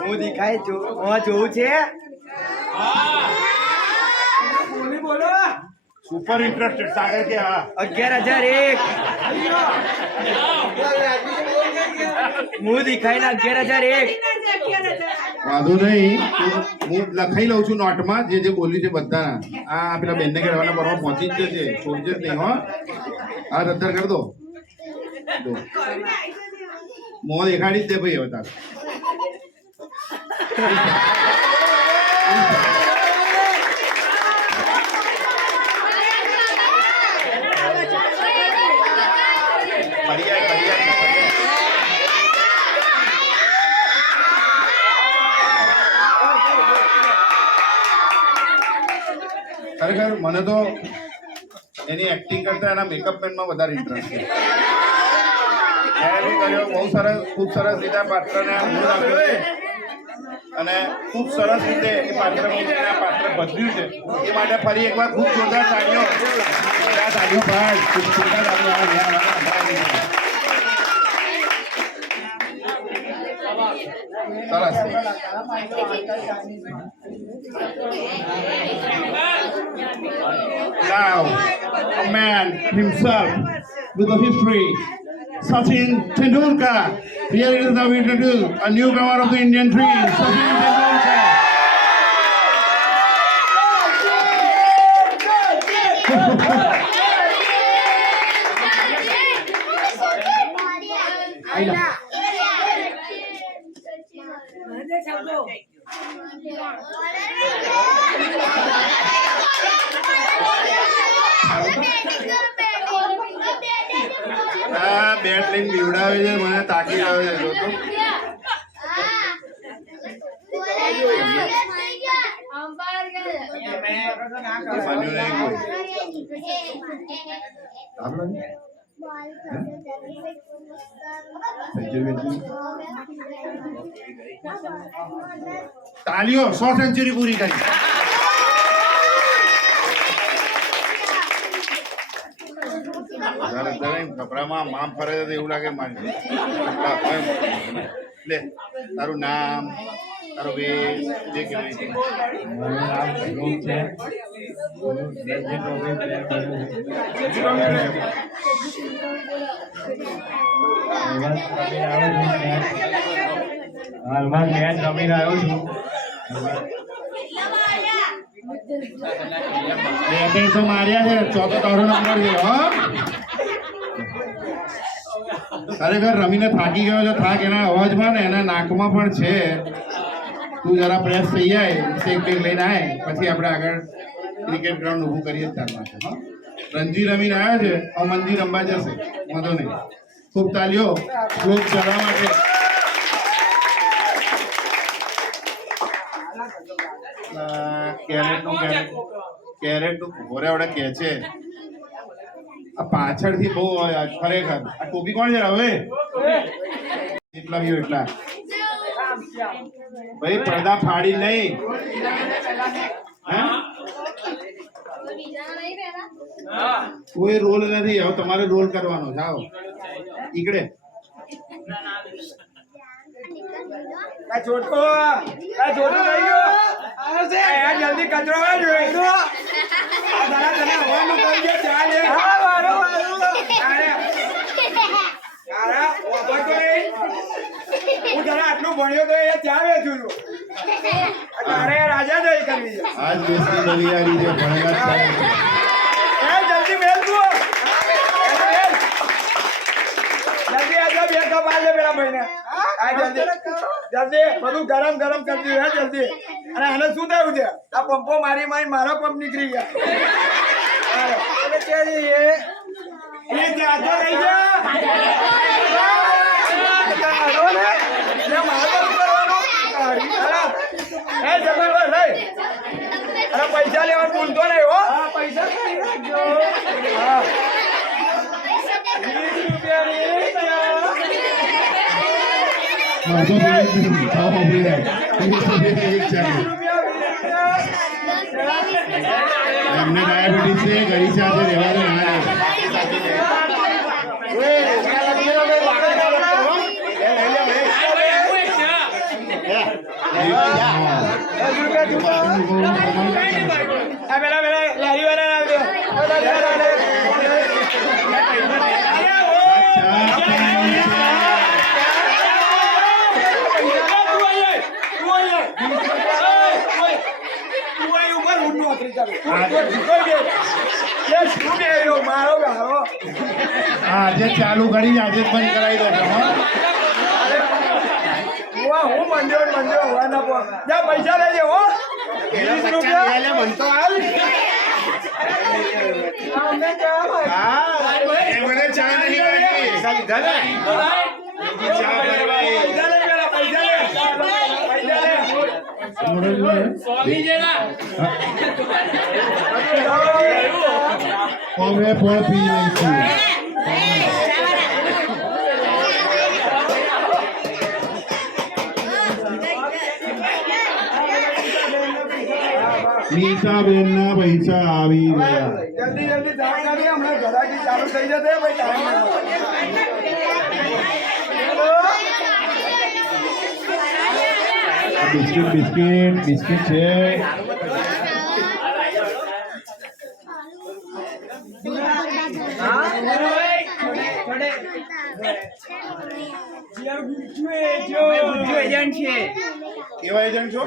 હું દેખાય જોઉં છે. સુપર ઇન્ટરેસ્ટેડ સાગર કે હા 11,001 હું દેખાય ના 11,001. વાંધો નહીં હું લખાઈ લઉં છું નોટમાં જે જે બોલ્યું છે બધાના આ પેલા બેનને કહેવાના પરમાં પહોંચી જ જશે છોડજે જ નહીં હો આ રદ્દર કરી દો મોં દેખાડી જ દે ભાઈ હવે તાર ખરેખર મને તો એની એક્ટિંગ કરતા એના મેકઅપ મેનમાં વધારે ઇન્ટરેસ્ટ છે એને બી કર્યો બહુ સરસ ખૂબ સરસ રીતે આ પાત્રને મૂળ આપ્યો છે અને ખૂબ સરસ રીતે એ પાત્ર ભજવ્યું છે એ માટે ફરી એકવાર ખૂબ જોરદાર તાળીઓ પાડ ખૂબ જોરદાર સરસ Now, a man himself with a history, Sachin Tendulkar. Here is now introduce a newcomer of the Indian team, Sachin Tendulkar. બેટ લઈને બીવડાવે છે મને તાકી આવે છે જો તો માન્યું નહીં કોઈ તાલીઓ 100 સેન્ચુરી પૂરી કરી કપડામાં મામ ફરે છે એવું લાગે મારે લે તારું નામ તારું વેશ જે કહેવાય છે હાલમાં મેચ રમીને આવ્યો છું. બે તો માર્યા છે ચોથો તારો નંબર છે હો ખરેખર રમીને થાકી ગયો છે થાક એના અવાજમાં ને એના નાકમાં પણ છે તું જરા પ્રેસ થઈ જાય શેક બેક લઈને આય પછી આપણે આગળ ક્રિકેટ ગ્રાઉન્ડ ઊભું કરીએ તાર માટે હા રણજી રમીને આવ્યો છે હવે મંજી રમવા જશે વાંધો નહીં ખૂબ તાલીઓ શ્લોક ચડવા માટે કેરેટનું ઘોરે વડે કે છે આ પાછળથી બહુ હોય ખરેખર આ ટોપી કોણ છે હવે જેટલા બી એટલા ભાઈ પડદા ફાડી નહીં કોઈ રોલ નથી હવે તમારે રોલ કરવાનો જાઓ ઈકડે આ છોટો થઈ ગયો આ જલ્દી કચરો વાળ જોઈ તો આ દાડા તને હવાનું કરી દે ચાલ એ હા વારો અરે ઓબો તો નહીં હું જરા આટલું ભણ્યો તો એ ચા વેચું છું તારે રાજા જઈ કરવી છે આજ બેસી દલિયારી જે ભણેલા છે એ જલ્દી મેલ તું જલ્દી આજો બે કપ આલે પેલા ભાઈને આ જલ્દી બધું ગરમ ગરમ કરી દીધું હે જલ્દી અને આને શું થયું છે આ પંપો મારી મારો પંપ નીકળી ગયા અરે કેરી એ જાજો લઈ જા અરે પૈસા લેવાનું ભૂલતો નહીં હો પૈસા ખાઈ રાખજો હા 20 એમને ડાયાબિટીસ છે ઘરી સાથે રહેવા દે આજે ચાલુ કરી આજે બંધ કરાવી દો હું મંડ્યો હોવાના જા પૈસા લેજે હો 20 રૂપિયા બનતો હાલ મને ચા નહીં વાગી ચા સ્વામી જેના અમે પણ પી લઈશું નીતાબેન ના પૈસા આવી ગયા જલ્દી જાણકારી હમણાં ઘરાકી ચાલુ થઈ જશે ભાઈ ટાઈમ બિસ્કિટ છે કેવા એજન્ટ છો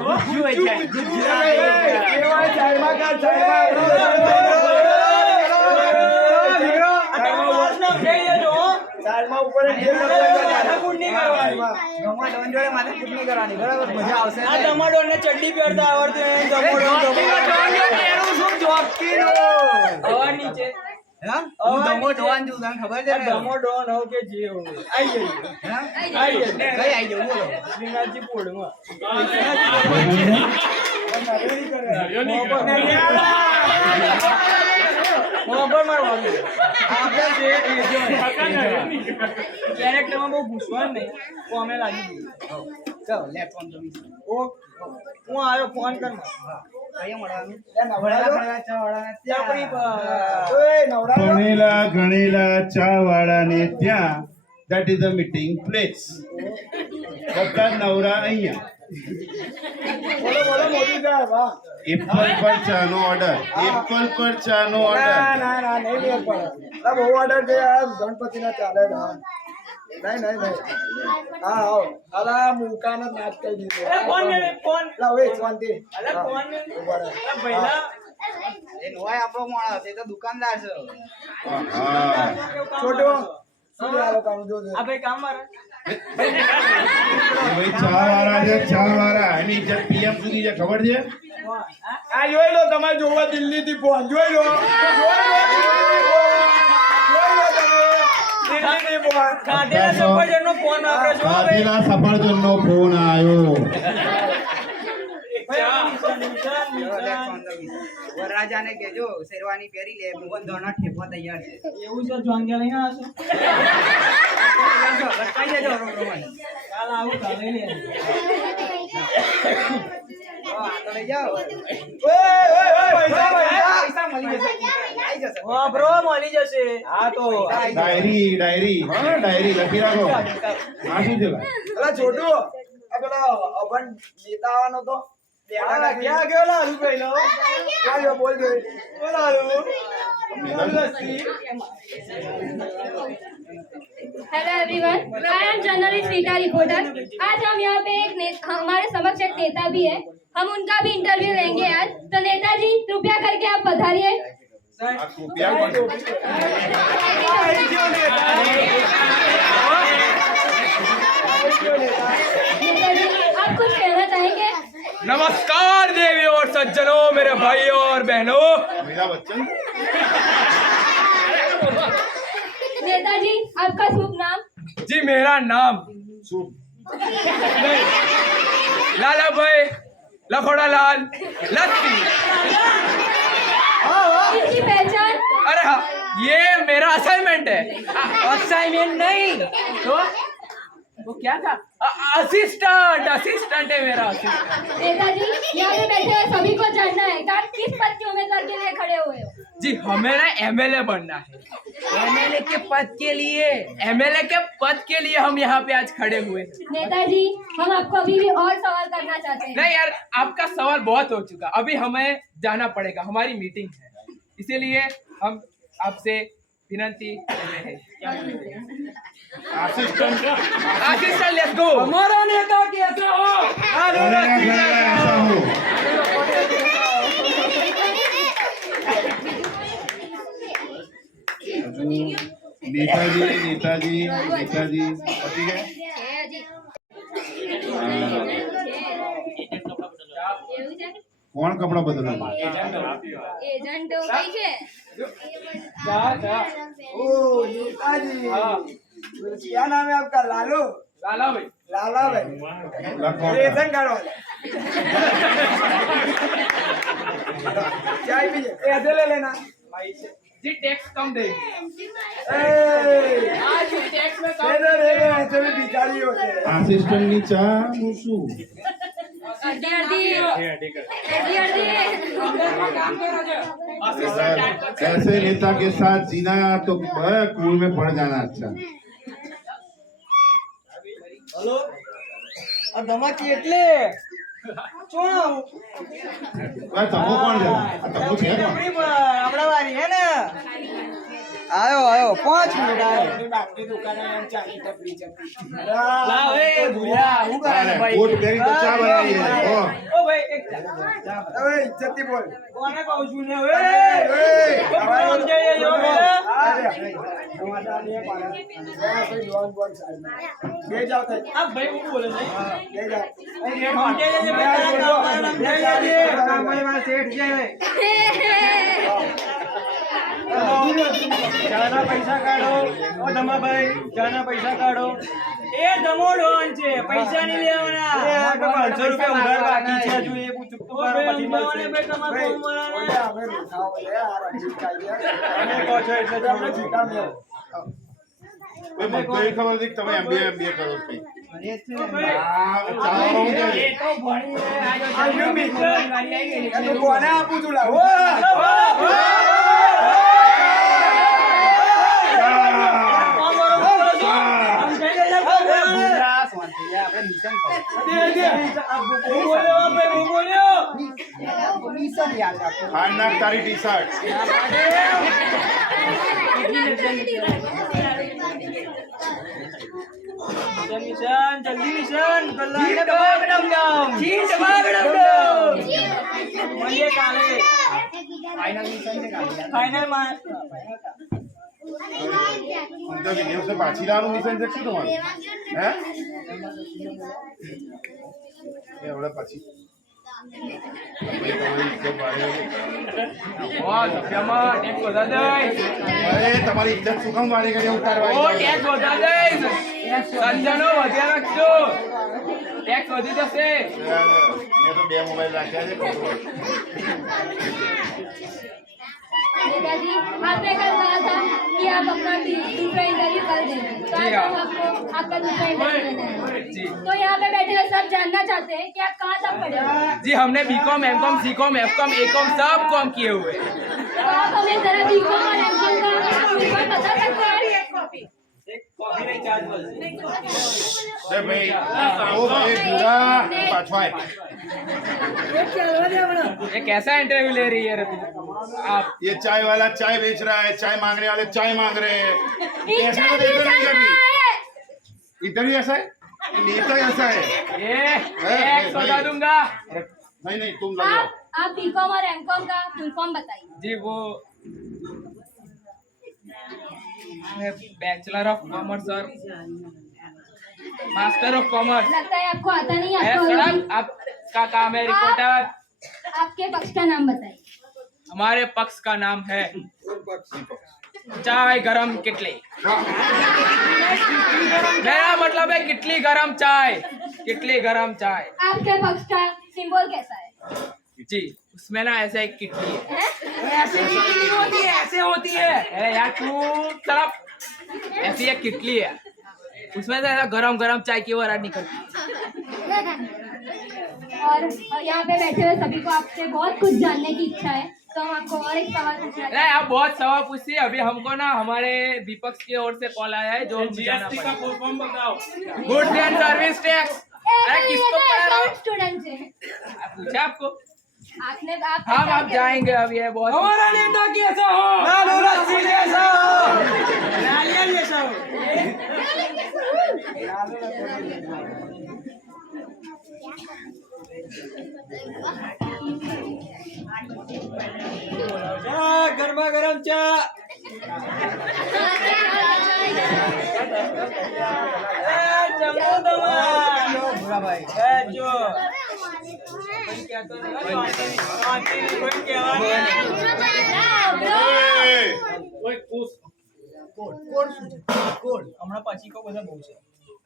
ચડ્ડી પહેરતા આવડતું ખબર છે ડમો ડોન હોવ કે જે હોવ આઈ જવું બોલો શ્રીનાથજી પોળમાં કેરેક્ટરમાં બહુ ઘૂસવાનું નહીં તો અમે લાગી દઈએ ચાલો લે ફોન તો હું આવ્યો ફોન કર ગણેલા ચા વાળાને ત્યાં that is the meeting place બધા નવરા અહીંયા બોલો મોદી સાહેબ હા એપલ પર ચાનો ઓર્ડર એપલ પર ચાનો ઓર્ડર ના નહીં મેળ પડે બહુ ઓર્ડર છે આ ગણપતિના ચાલે ના નહીં હા આવો અલા મુકાન જ નાચ કરી દીધો ફોન લાવ એ શાંતિ અલા ફોન ભઈલા એ નોય આપણો માણસ એ તો દુકાનદાર છે છોટો શું આલો કામ જોજો આ ભાઈ કામ વાળા ભાઈ ચા વાળા છે ચા વાળા એની ઇજ્જત પીએમ સુધી છે ખબર છે આ જોઈ લો તમારે જોવા દિલ્હી થી ફોન જોઈ લો ખાધેલા સફરજનનો ફોન આવ્યો વરરાજાને કેજો શેરવાની પહેરી લે મોહન ધોના ઠેપવા તૈયાર છે એવું છે જોંગ્યા લઈને આવશો લટકાઈ દેજો રોકડો કાલ આવું કાલે લે તો લઈ જાઓ પૈસા મળી જશે આવી જશે હા બ્રો મળી જશે હા તો ડાયરી હા ડાયરી લખી રાખો આ શું છે અલા છોટુ આ પેલો અભણ નેતા આવવાનો તો ક્યાં ગયો લાલુ પહેલો ક્યાં ગયો બોલ ગયો Lalu hello everyone, I am journalist Rita reporter. आज हम यहाँ पे हमारे समक्ष एक नेता भी है, हम उनका भी इंटरव्यू लेंगे आज। तो नेताजी कृपया करके आप पधारिए। આ રૂપિયા કોણ नेताजी आप कुछ कहना चाहेंगे? नमस्कार देवी और सज्जनों, मेरे भाइयों और बहनों। અમિતાભ બચ્ચન नेताजी आपका शुभ नाम? जी मेरा नाम શું लाला भाई लखोड़ा लाल लस्सी। इसकी पहचान? अरे हाँ, ये मेरा असाइनमेंट है। असाइनमेंट नहीं तो वो क्या था? असिस्टेंट है मेरा असिस्टेंट। नेताजी यहाँ पे बैठे हुए सभी को जानना है कि आप किस पद के उम्मीदवार के लिए खड़े हुए हो? जी हमें ना एमएलए बनना है। एमएलए के पद के लिए हम यहाँ पे आज खड़े हुए हैं। नेताजी हम आपको अभी भी और सवाल करना चाहते हैं। नहीं यार, आपका सवाल बहुत हो चुका, अभी हमें जाना पड़ेगा, हमारी मीटिंग है, इसीलिए हम आपसे विनती कर रहे हैं। Assistant let's go. हमारा नेता कैसा हो? ऐसा हो नेताजी नेताजी नेताजी पति है કોણ કપડા બદલે एजेंट कई છે? ओ नेताजी क्या नाम है आपका? लालू लाला भाई लाला भाई લખો रेशन कार्ड वाला चाय पीजिए ऐसे ले लेना जी टैक्स कम दे। आज टैक्स में कम ऐसे भी भिखारी होते हैं આસિસ્ટન્ટ ની ચા હું શું ऐसे नेता के साथ जीना तो कुएं में पड़ जाना अच्छा हेलो आ धमाकी એટલે શું તમો કોણ છે આ તમો છે કોણ આપણા વારી હે ને આયો 5 મિનિટ આયો બાકી દુકાને એમ ચાલી ટપરી છે લાવ એ ભૂયા હું કરે ભાઈ કોટ પહેરી તો ચા બનાવી છે ઓ ઓ ભાઈ એક ચા ઓય ઇજ્જતથી બોલ કોને કહું છું ને ઓય ઓય આમ જઈએ જો અરે ટમાટા ને પાણી ભાઈ લોન બોલ સાહેબ બે જાવ થાય આ ભાઈ હું બોલે છે બે જાવ એ રેટ માટે જે બેટા કામ મારા શેઠ છે જાના પૈસા કાઢો ઓ ધમાભાઈ જાના પૈસા કાઢો એ ધમો ડોન છે પૈસા નહીં લેવાના 500 રૂપિયા ઉધાર બાકી છે હજુ એ હું ચૂકતો કરો પછી મળશે બે તમારો ઉમરાને અમે ખાઓ લે આ રજીત કાઈ અમે કહો છો એટલે આપણે જીતા મે કોઈ મને તો એ ખબર હતી કે તમે એમબીએ કરો છો આ ચા બહુ છે એ તો ભણી આ મિત્ર વારી આવી ગઈ તો કોને આપું છું લાવો ખાના તારી ટી શર્ટ જલ્દી મિશન ગલ્લા મળીએ કાલે ફાઇનલ માં ઉનકા વિડિયો से પાછી લાવવાનું મિશન છે શું તમારું હે એ હવે પછી વાહ સભ્યમાં ટેક્સ વધા દે। અરે તમારી ઇજ્જત શું કામ વાળી કરી ઉતારવા ઓ ટેક્સ વધા દે। સંજનો વધ્યા રાખજો, ટેક્સ વધી જશે। મેં તો 2 મોબાઈલ રાખ્યા છે नेताजी आपने कल कहा था कि आप अपना दूसरा इंटरव्यू कर देंगे, तो आज हम आपको आपका दूसरा इंटरव्यू देना है। तो यहाँ पे बैठे हुए सब जानना चाहते हैं कि आप कहाँ तक पढ़े हो? जी हमने बीकॉम एमकॉम सीकॉम एफकॉम एकॉम सब कॉम किए हुए हैं। तो आप हमें जरा बीकॉम और एमकॉम का विवरण बता सकते हैं? અરે ભાઈ ઓ ભાઈ પૂરા પાછો આય ये कैसा इंटरव्यू ले रही है रतु आप? ये चाय वाला चाय बेच रहा है, चाय मांगने वाले चाय मांग रहे हैं। ऐसा तो इंटरव्यू देखो नहीं चल कभी। रहा है। इधर भी ऐसा है, नेता ऐसा है। ये भाई, एक सौदा दूंगा। नहीं नहीं तुम लग जाओ। आप बीकॉम और एमकॉम का फुल फॉर्म बताइए। जी वो बैचलर ऑफ कॉमर्स और मास्टर ऑफ कॉमर्स। लगता है आपको आता नहीं है आपको सड़क आपका काम है रिपोर्टर। आपके पक्ष का नाम बताइए। हमारे पक्ष का नाम है चाय गरम किटली। मेरा मतलब है किटली गरम चाय, किटली गरम चाय। आपके पक्ष का सिंबल कैसा है? जी उसमें ना ऐसे एक किटली है। हैं? ऐसे किटली नहीं होती है, ऐसे होती है। अरे यार तू तरफ ऐसी एक किटली है, उसमें से ऐसा गरम गरम चाय की वराड निकलती है। और यहाँ पे बैठे हुए सभी को आपसे बहुत कुछ जानने की इच्छा है, तो हम आपको और एक सवाल पूछना नहीं आप बहुत सवाल पूछिए। अभी हमको ना हमारे विपक्ष की ओर से कॉल आया है जो जीएसटी का फुल फॉर्म बताओ। Goods and service tax. अरे किसको पढ़ा रहा हूँ? स्टूडेंट है पूछा आपको? आपने हम आप जाएंगे अब ये बहुत हमारा नेता कैसा हो? नालिया जैसा हो। गरमा गरम चा। હમણાં પછી કહું બધા બહુ છે.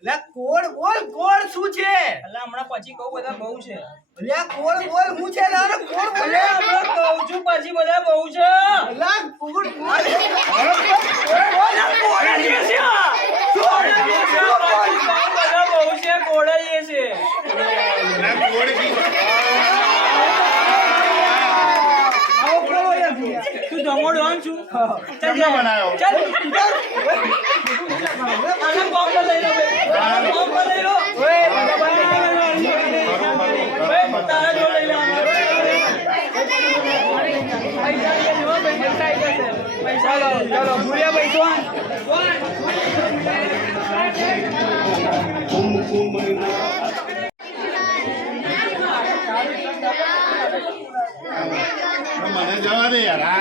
અલ્યા કોડ બોલ કોડ શું છે? અલ્યા હમણાં પછી કહું બધા બહુ છે. અલ્યા કોડ બોલ હું છે લારો કોડ બોલ. અલ્યા હમણાં કહું છું પછી બધા બહુ છે. અલ્યા કોડ બોલ. બધા બહુ છે કોડ જ એ છે. તું જમો ડોન છું. કેમનો બનાયો? ચાલ આને બોમ્બ લઈ લો બે. બોમ્બ લઈ લો. ઓય તારા જો લઈ લો. પૈસા લો ચાલો ભૂરિયા પૈસો મને જવા દે યાર આ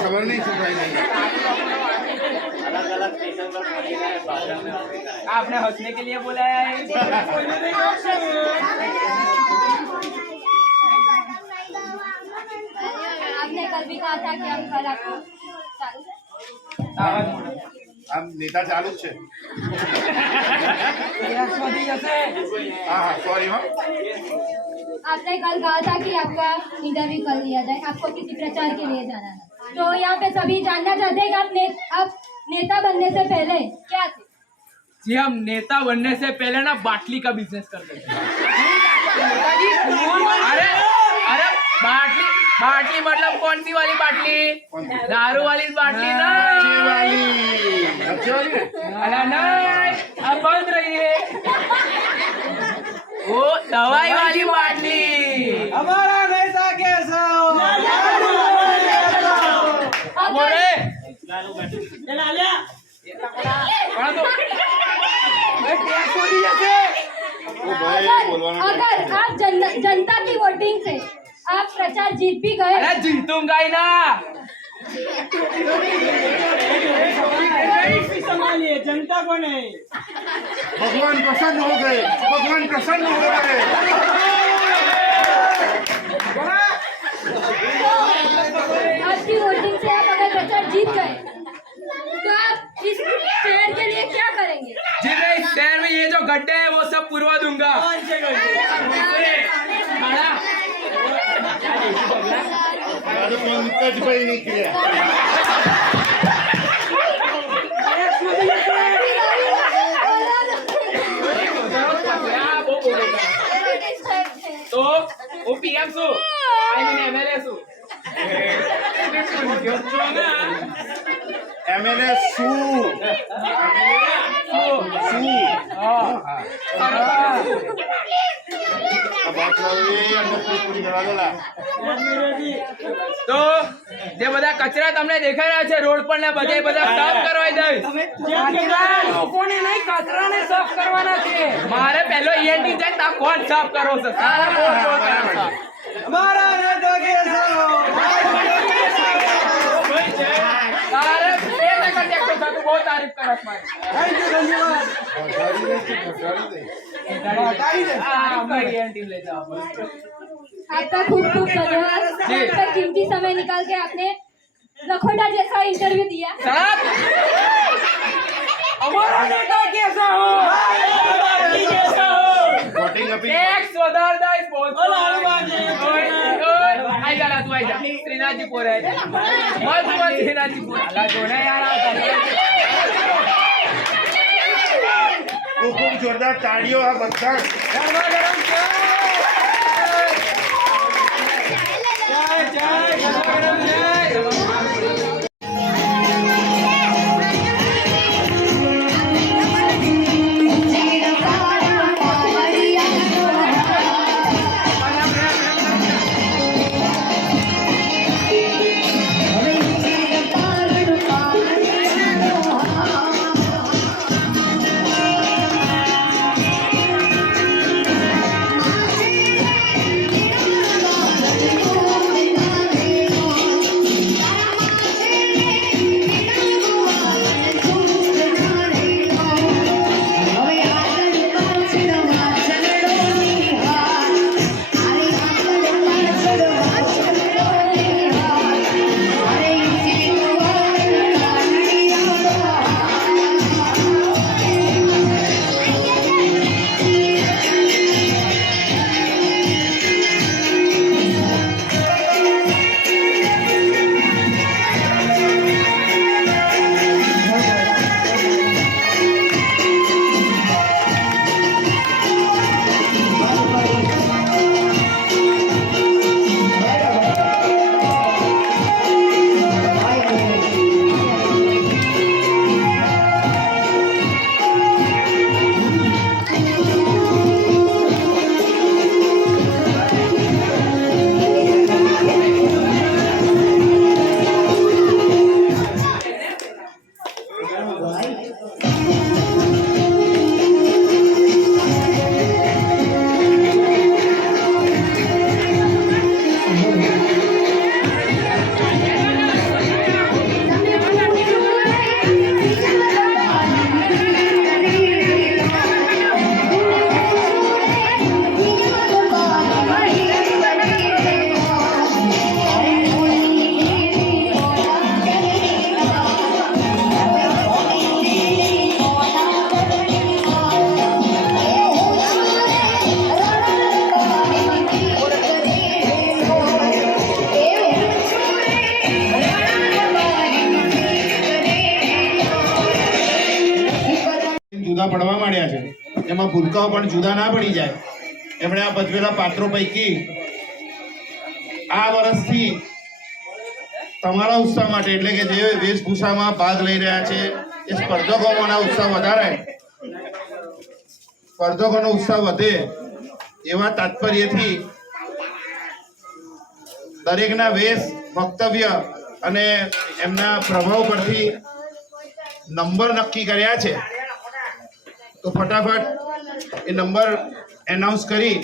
ખબર નહીં શું થાય નહીં आपने हंसने के लिए बुलाया है। आपने कल भी कहा था कि हम कल आपको આમ નેતા ચાલુ જ છે હા હા સોરી હા आपने कल कहा था कि आपका इंटरव्यू कर लिया जाए, आपको किसी प्रचार के लिए जाना था, तो यहाँ पे सभी जानना चाहते हैं कि आप नेता बनने से पहले क्या थे? जी हम नेता बनने से पहले ना बाटली का बिजनेस करते थे। अरे अरे बाटली बाटली मतलब कौन सी वाली बाटली? दारू वाली बाटली ना। अरे नहीं अब बंद रही है वो दवाई वाली बाटली। हमारा नेता कैसा हो? बोले अगर आप जनता की वोटिंग से आप प्रचार जीत भी गए, अरे जीतूंगा ही ना। संभालिए जनता को नहीं। भगवान प्रसन्न हो गए भगवान प्रसन्न हो गए आपकी वोटिंग से आप अगर प्रचार जीत गए तो आप इस शहर के लिए क्या करेंगे? जी मैं इस शहर में ये जो गड्ढे हैं वो सब पुरवा दूंगा। મારું પંકજભાઈ નીકળ્યા तो वो पीएम सु आई मीन एमएलए सु MLA શું તો જે બધા કચરા તમને દેખાઈ રહ્યા છે રોડ પર ને બધે બધા સાફ કરવાઈ દઈશ. લોકોને નહીં કચરાને સાફ કરવાના છે. મારે પહેલો ENT જાય તા કોણ સાફ કરો છો? સારા કોણ કોણ કરો છો? અમારા નેતા કેશવ તારે 2 સેકન્ડ એકસો થતું બહુ તારીફ કરસ મારી. થેન્ક યુ ધન્યવાદ હા, અમારી ENT લઈ જાઓ. आपका खूब खूब धन्यवाद जी। आपका कीमती समय निकाल के आपने लखोटा जैसा इंटरव्यू दिया સાહેબ, અમારા નેતા કેસા હો વોટિંગ અપીલ ટેક્સ વધારતા સ્પોન્સર ઓલા બાજે આઈ જા તું આઈ જા શ્રીનાથજી પોર આઈ જા મત શ્રીનાથજી પોર અલા જોને યાર ખૂબ ખૂબ જોરદાર તાળીઓ આ બધા ગરમા ગરમ જય ગરમા ગરમ જય જુદા પડવા માંડ્યા છે. એમાં ભૂલકાઓ પણ જુદા ના પડી જાય. એમણે આ ભજવેલા પાત્રો પૈકી આ વર્ષથી તમારા ઉત્સાહ માટે એટલે કે જે વેશભૂષામાં ભાગ લઈ રહ્યા છે એ સ્પર્ધકોના ઉત્સાહ વધારે, સ્પર્ધકોનો ઉત્સાહ વધે એવા તાત્પર્યથી દરેકના વેશ, વક્તવ્ય અને એમના પ્રભાવ પરથી નંબર નક્કી કર્યા છે. તો ફટાફટ એ નંબર એનાઉન્સ કરી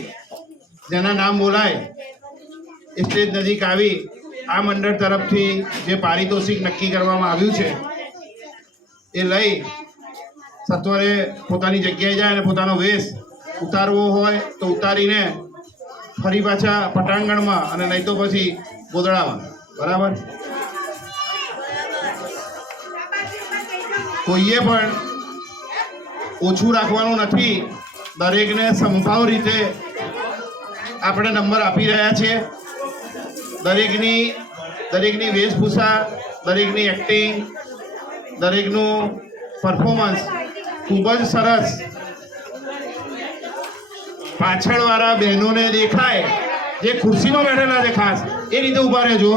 જેના નામ બોલાય એ સ્ટેજ નજીક આવી આ મંડળ તરફથી જે પારિતોષિક નક્કી કરવામાં આવ્યું છે એ લઈ સત્વરે પોતાની જગ્યાએ જાય અને પોતાનો વેશ ઉતારવો હોય તો ઉતારીને ફરી પાછા પટાંગણમાં અને નહીં તો પછી ગોદડામાં. બરાબર? કોઈએ પણ ઓછું રાખવાનું નથી. દરેકને સમભાવ રીતે આપણે નંબર આપી રહ્યા છીએ. દરેકની વેશભૂષા, દરેકની એક્ટિંગ, દરેકનું પરફોર્મન્સ ખૂબ જ સરસ. પાછળવાળા બહેનોને દેખાય જે ખુરશીમાં બેઠેલા છે ખાસ એ રીતે ઊભા રહેજો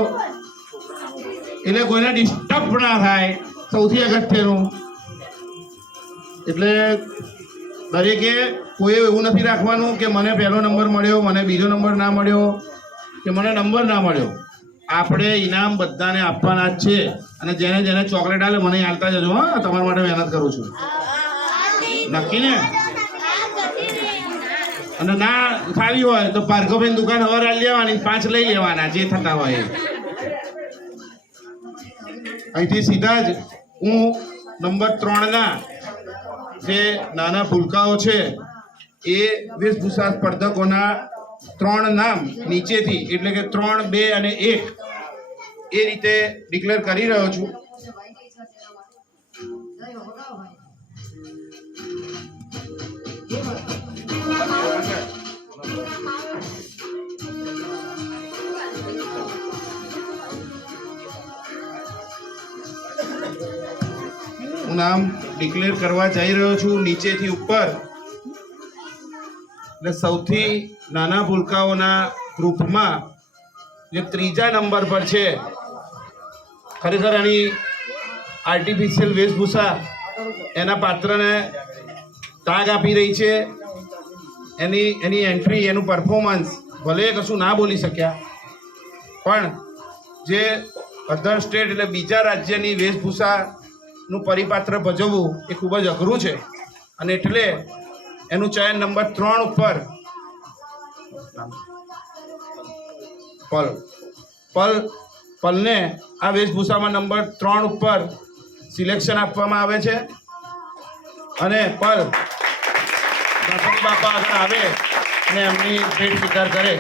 એટલે કોઈને ડિસ્ટર્બ ના થાય, સૌથી અગત્યનું. એટલે દરેકે કોઈ એવું નથી રાખવાનું કે મને પહેલો નંબર મળ્યો, મને બીજો નંબર ના મળ્યો કે મને નંબર ના મળ્યો. આપણે ઇનામ બધાને આપવાના જ છે. અને જેને જેને ચોકલેટ આલે મને હાલતા જજો. હા, તમારા માટે મહેનત કરું છું. નક્કી ને? અને ના ફાવી હોય તો ભાર્ગવભાઈ દુકાન હવાર આલી લેવાની, 5 લઈ લેવાના જે થતા હોય. અહીંથી સીધા જ હું નંબર 3ના જે નાના ભૂલકાઓ છે એ વેશભૂષા સ્પર્ધકોના 3 નામ નીચેથી એટલે કે 3, 2 અને 1 એ રીતે ડિક્લેર કરી રહ્યો છું. હું નામ ડિક્લેર કરવા જઈ રહ્યો છું નીચેથી ઉપર. એટલે સૌથી નાના ભૂલકાઓના ગ્રુપમાં જે 3જા નંબર પર છે, ખરેખર એની આર્ટિફિશિયલ વેશભૂષા એના પાત્રને તાગ આપી રહી છે. એની એન્ટ્રી, એનું પરફોર્મન્સ, ભલે કશું ના બોલી શક્યા પણ જે અધર સ્ટેટ એટલે બીજા રાજ્યની વેશભૂષાનું પરિપાત્ર ભજવવું એ ખૂબ જ અઘરું છે. અને એટલે એનું ચયન નંબર 3 ઉપર પલને આ વેશભૂષામાં નંબર 3 ઉપર સિલેક્શન આપવામાં આવે છે. અને પલ ગણપતિ બાપા આગળ આવે અને એમની ભેટ સ્વીકાર કરે.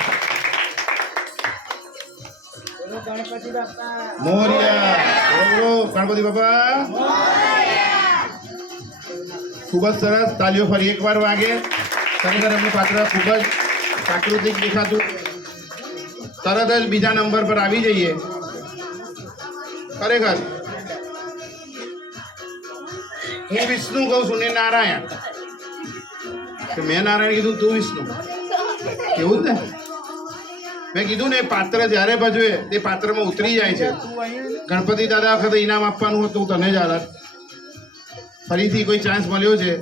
ગણપતિ બાપા મોરયા. બોલો ગણપતિ બાપા. ખૂબ જ સરસ. તાલીઓ ફરી એકવાર વાગે. ખરેખર એમનું પાત્ર ખૂબ જ પ્રાકૃતિક દેખાતું. તરત જ બીજા નંબર પર આવી જઈએ. ખરેખર હું વિષ્ણુ કહું છું ને નારાયણ. મેં નારાયણ કીધું, તું વિષ્ણુ. કેવું જ ને? મેં કીધું ને, પાત્ર જ્યારે ભજવે તે પાત્રમાં ઉતરી જાય છે. ગણપતિ દાદા વખતે ઇનામ આપવાનું હતું તને જ હાલત. ફરીથી કોઈ ચાન્સ મળ્યો છે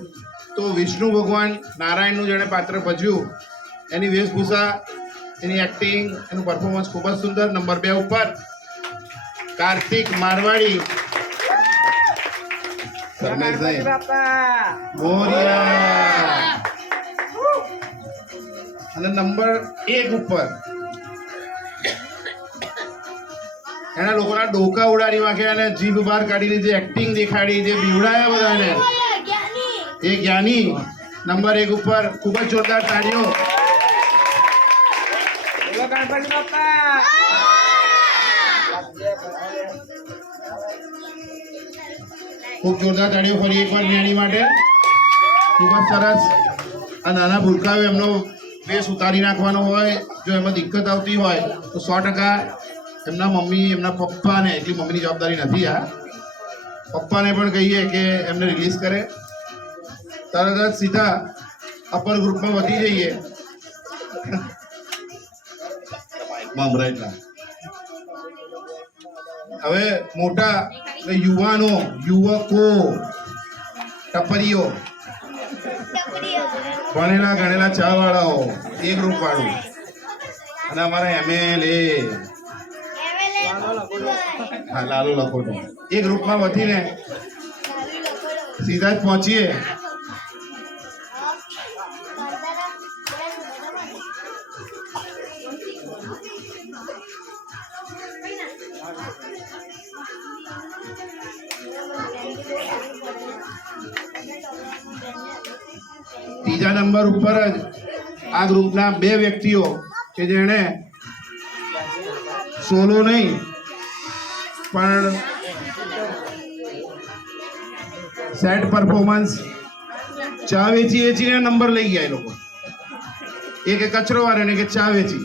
તો વિષ્ણુ ભગવાન નારાયણનું જેણે પાત્ર ભજવ્યું એની વેશભૂષા, એની એક્ટિંગ, એનું પરફોર્મન્સ ખૂબ જ સુંદર. નંબર 2 ઉપર કાર્તિક મારવાડી. ગણપતિ બાપા મોરયા. અને નંબર 1 ઉપર એના લોકોના ડોકા ઉડાડી વાંખ્યા અને જીભ બહાર કાઢીને જે એક્ટિંગ દેખાડી, જે બીવડાયા બધાને, એ જ્ઞાની. નંબર 1 ઉપર ખૂબ જ જોરદાર તાળીઓ. બોલો ગણપતિ બાપા ખૂબ જોરદાર તાળીઓ ફરી એકવાર જ્ઞાની માટે. ખૂબ જ સરસ. આ નાના ભૂલકાઓ એમનો વેશ ઉતારી નાખવાનો હોય, જો એમાં દિક્કત આવતી હોય તો 100% એમના મમ્મી, એમના પપ્પાને, એટલી મમ્મીની જવાબદારી નથી આ, પપ્પાને પણ કહીએ કે એમને રિલીઝ કરે. તરત જ સીધા અપર ગ્રુપમાં વધી જઈએ. હવે મોટા યુવાનો, યુવકો, ટપરીઓ, ભણેલા ગણેલા ચા વાળાઓ, એ ગ્રુપ વાળું, અને અમારા MLA હા લાલુ લખોટો, એ ગ્રુપમાં વધીને સીધા જ પહોંચીએ ત્રીજા નંબર ઉપર જ આ ગ્રુપના 2 વ્યક્તિઓ કે જેણે સોલો નહીં પણ સેટ પરફોર્મન્સ, ચા વેચીને નંબર લઈ ગયા. એ લોકો એક કચરો વાળે ને કે ચા વેચી,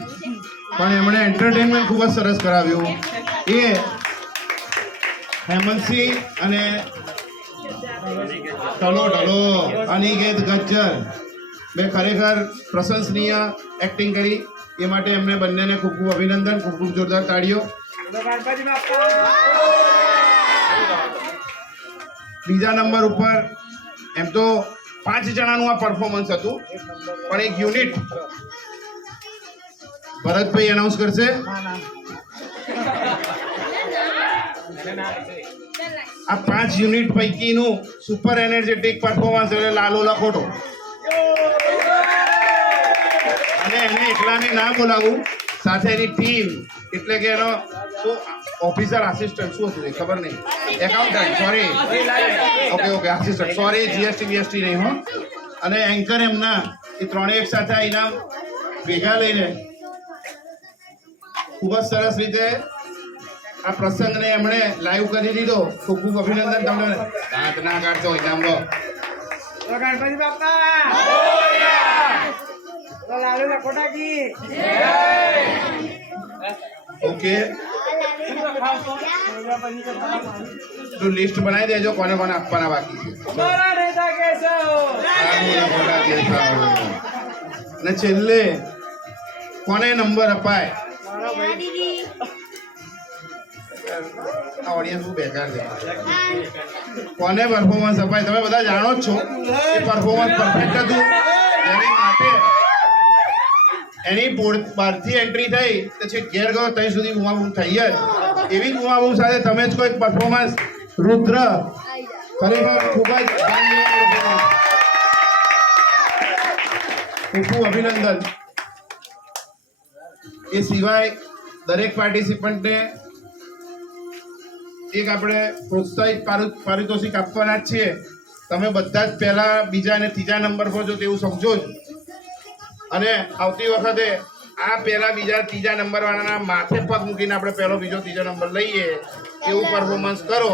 પણ એમણે એન્ટરટેનમેન્ટ ખૂબ જ સરસ કરાવ્યું. એ હેમંતસિંહ અને ઢલો અનિકેત ગજ્જર બે ખરેખર પ્રશંસનીય એક્ટિંગ કરી. એ માટે એમને બંનેને ખૂબ ખૂબ અભિનંદન. ખૂબ ખૂબ જોરદાર તાળીઓ. ગણપતિ બાપા બીજા નંબર ઉપર એમ તો 5 જણાનું આ પરફોર્મન્સ હતું, પણ એક યુનિટ ભરતભાઈ એનાઉન્સ કરશે. આ 5 યુનિટ પૈકીનું સુપર એનર્જેટિક પરફોર્મન્સ એટલે લાલો લખોટો. અને એને એકલાને ના બોલાવું, સાથે એની ટીમ, એટલે કે એનો ઓફિસર આસિસ્ટન્ટ શું હતું ખબર નહીં, accountant, sorry, okay assistant, sorry, GST નહીં હો. અને એન્કર એમના એ ત્રણેય એક સાથે આ ઇનામ ભેગા લઈને ખૂબ જ સરસ રીતે આ પ્રસંગને એમણે લાઈવ કરી દીધો. ખૂબ ખૂબ અભિનંદન તમને. દાંત ના કાઢતો ઇનામ લો. ગણપતિ બાપા લાલુ લખોટા કી ઓકે, તો લિસ્ટ બનાવી દેજો કોને કોને આપવાના બાકી છે. અમારા નેતા કેશવ. અને છેલ્લે કોને નંબર અપાય? આ ઓડિયન્સ બહુ બેકાર છે. કોને પરફોર્મન્સ અપાય? તમે બધા જાણો જ છો એ પરફોર્મન્સ પરફેક્ટ હતું. એની માટે એની બહારથી એન્ટ્રી થઈ પછી ઘેર ગયો ત્યાં સુધી બૂમાબૂમ થઈ જ. એવી બૂમાબૂમ સાથે તમે જ કોઈ પરફોર્મન્સ રુદ્ર ખરેખર ખૂબ જ ખૂબ ખૂબ અભિનંદન. એ સિવાય દરેક પાર્ટિસિપન્ટને એક આપણે પ્રોત્સાહિત પારિતોષિક આપવાના જ છીએ. તમે બધા જ પહેલા બીજા અને ત્રીજા નંબર પર છો તેવું સમજો જ. અને આવતી વખતે આ પહેલા બીજા ત્રીજા નંબર વાળાના માથે પગ મૂકીને આપણે પહેલો બીજો ત્રીજો નંબર લઈએ એવું પરફોર્મન્સ કરો,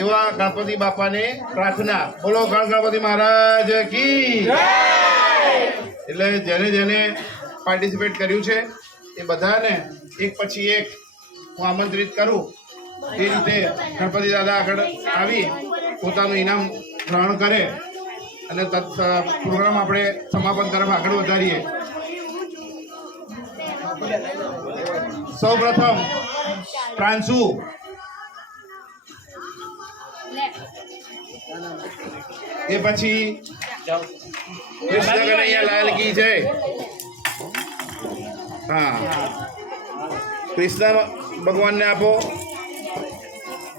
એવા ગણપતિ બાપાને પ્રાર્થના. બોલો ગણપતિ મહારાજ કી. એટલે જેને જેને પાર્ટિસિપેટ કર્યું છે એ બધાને એક પછી એક હું આમંત્રિત કરું. એ રીતે ગણપતિ દાદા આગળ આવી પોતાનું ઇનામ ગ્રહણ કરે અને પ્રોગ્રામ આપણે સમાપન તરફ આગળ વધારીએ. સૌ પ્રથમ પ્રાંશુ, એ પછી કૃષ્ણ કનૈયા લાલ કી જય. હા, કૃષ્ણ ભગવાનને આપો.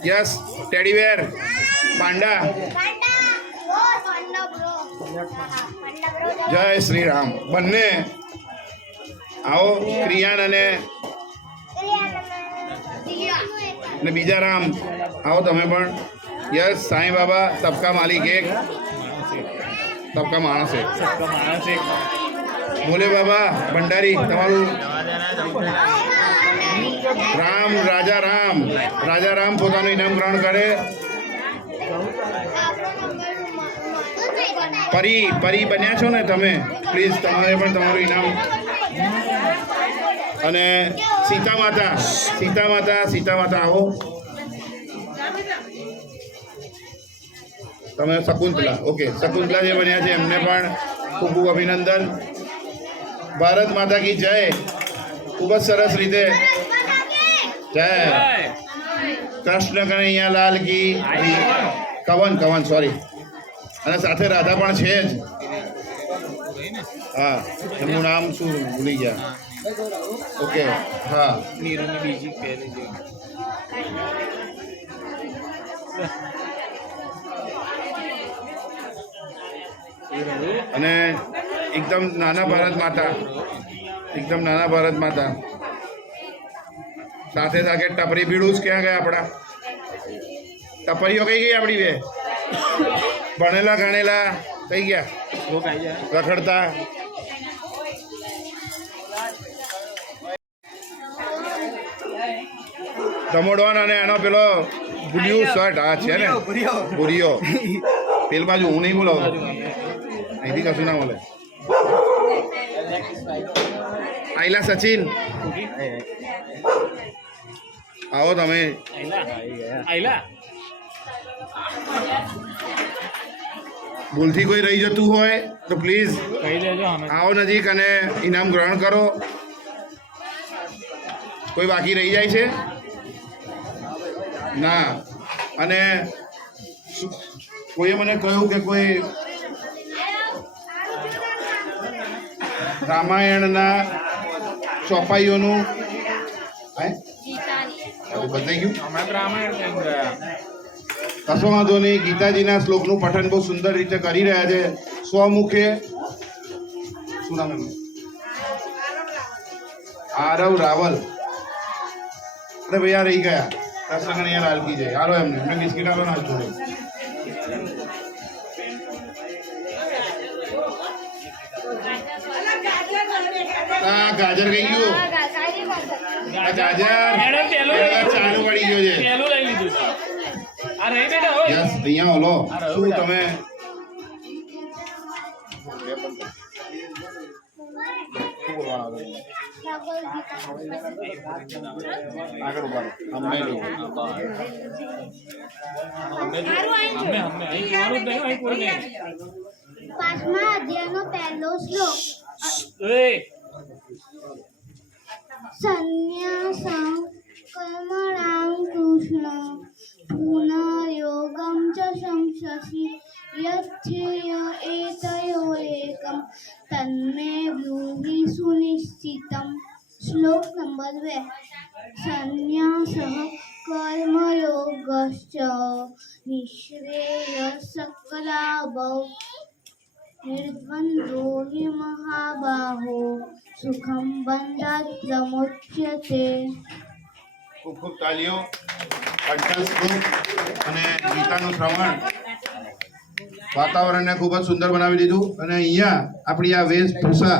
યસ, ટેડીબેર, પાંડા. જય શ્રી રામ. બંને આવો, ક્રિયાન અને બીજા રામ આવો તમે પણ. યસ, સાંઈ બાબા સબકા માલિક એક, સબકા માણસ એક. ભોલે બાબા ભંડારી તમારું. રામ, રાજા રામ પોતાનું ઇનામ ગ્રહણ કરે. પરી બન્યા છો ને તમે, પ્લીઝ તમારે પણ તમારું ઇનામ. અને સીતા માતા આવો. તમે શકુંતલા, ઓકે, શકુંતલા જે બન્યા છે એમને પણ ખૂબ ખૂબ અભિનંદન. ભારત માતા કી જય. ખૂબ જ સરસ રીતે જય. કૃષ્ણ કનૈયા લાલ કી. કવન સોરી. અને સાથે રાધા પણ છે જ. હા, એમનું નામ શું ભૂલી ગયા. ઓકે, હા, અને એકદમ નાના ભારત માતા, સાથે સાથે ટપરી ભીડું ક્યાં ગયા આપણા? ટપરીઓ કઈ ગઈ આપણી? બે ભણેલા ગણેલા કઈ ગયા? રખડતા. ધમોડવાન અને એનો પેલો બ્લુ શર્ટ, આ છે ને ભૂરિયો. પેલ બાજુ હું નહીં બોલાવતો, અહીંથી કશું ના બોલે. આઈલા સચિન આવો તમે. ભૂલથી કોઈ રહી જતું હોય તો પ્લીઝ આવો નજીક અને ઇનામ ગ્રહણ કરો. કોઈ બાકી રહી જાય છે? ના. અને કોઈએ મને કહ્યું કે કોઈ રામાયણના ચોપાઈઓનું બદલાઈ ગયું. કશો વાંધો નહીં. ગીતાજીના શ્લોકનું પઠન બહુ સુંદર રીતે કરી રહ્યા છે. સ્વમુખે શું નામ એમનું? આરવ રાવલ. અરે ભાઈ આ રહી ગયા પ્રસંગ અહીંયા લાલકી જાય. હાલો એમને બિસ્કીટ હાલો ના જોડે. ગાજર ગઈ ગયું. ગાજર ચાલુ પડી ગયો છે. અહીંયા ઓલો શું તમે આગળ ઉભા પાંચમા અધ્યાયનો પહેલો શ્લોક સંન્યાસં કર્મણાં કૃષ્ણ પુનર્યોગમ ચ સંશસી યચ્છેય એતયોરેકમ તન્મે બ્રૂહિ સુનિશ્ચિતમ. શ્લોક નંબર 2. સંન્યાસઃ કર્મયોગશ્ચ નિઃશ્રેયસકલાભૌ નિર્દ્વંદ્વો हि મહાબાહો સુખમ બંધાત પ્રમોચ્યતે. ખૂબ ખૂબ તાલીઓ. કંઠસ્થ અને ગીતાનું શ્રવણ વાતાવરણને ખૂબ જ સુંદર બનાવી દીધું. અને અહીંયા આપણી આ વેશભૂષા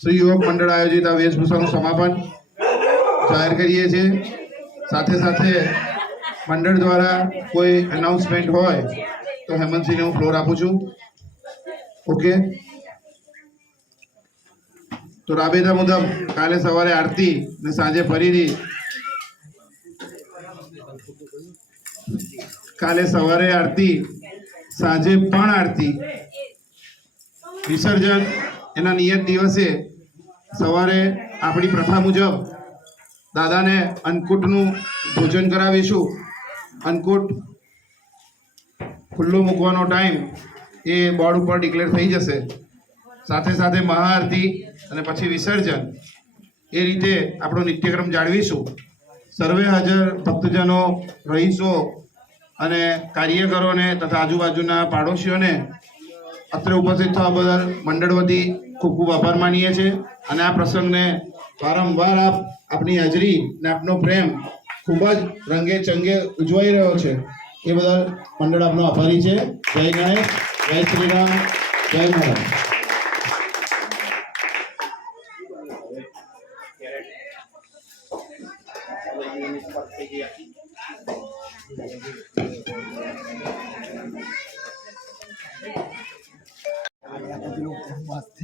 શ્રી યુવક મંડળ આયોજિત આ વેશભૂષાનું સમાપન જાહેર કરીએ છીએ. સાથે સાથે મંડળ દ્વારા કોઈ એનાઉન્સમેન્ટ હોય તો હેમંતસિંહને હું ફ્લોર આપું છું. ઓકે, તો રાબેતા મુજબ કાલે સવારે આરતી ને સાંજે ફરીથી કાલે સવારે આરતી સાંજે પણ આરતી. વિસર્જન એના નિયત દિવસે સવારે આપણી પ્રથા મુજબ દાદાને અન્નકૂટનું ભોજન કરાવીશું. અન્નકૂટ ખુલ્લો મૂકવાનો ટાઈમ એ બોર્ડ ઉપર ડિક્લેર થઈ જશે. સાથે સાથે મહાઆરતી અને પછી વિસર્જન એ રીતે આપણો નિત્યક્રમ જાળવીશું. સર્વે હાજર ભક્તજનો, રહીશો અને કાર્યકરોને તથા આજુબાજુના પાડોશીઓને અત્રે ઉપસ્થિત થવા બદલ મંડળ વતી ખૂબ ખૂબ આભાર માનીએ છીએ. અને આ પ્રસંગને વારંવાર આપની હાજરી ને આપનો પ્રેમ ખૂબ જ રંગે ચંગે ઉજવાઈ રહ્યો છે એ બદલ મંડળ આપનો આભારી છે. જય ગણેશ, જય શ્રી રામ, જય મહારાજ. મસ્ત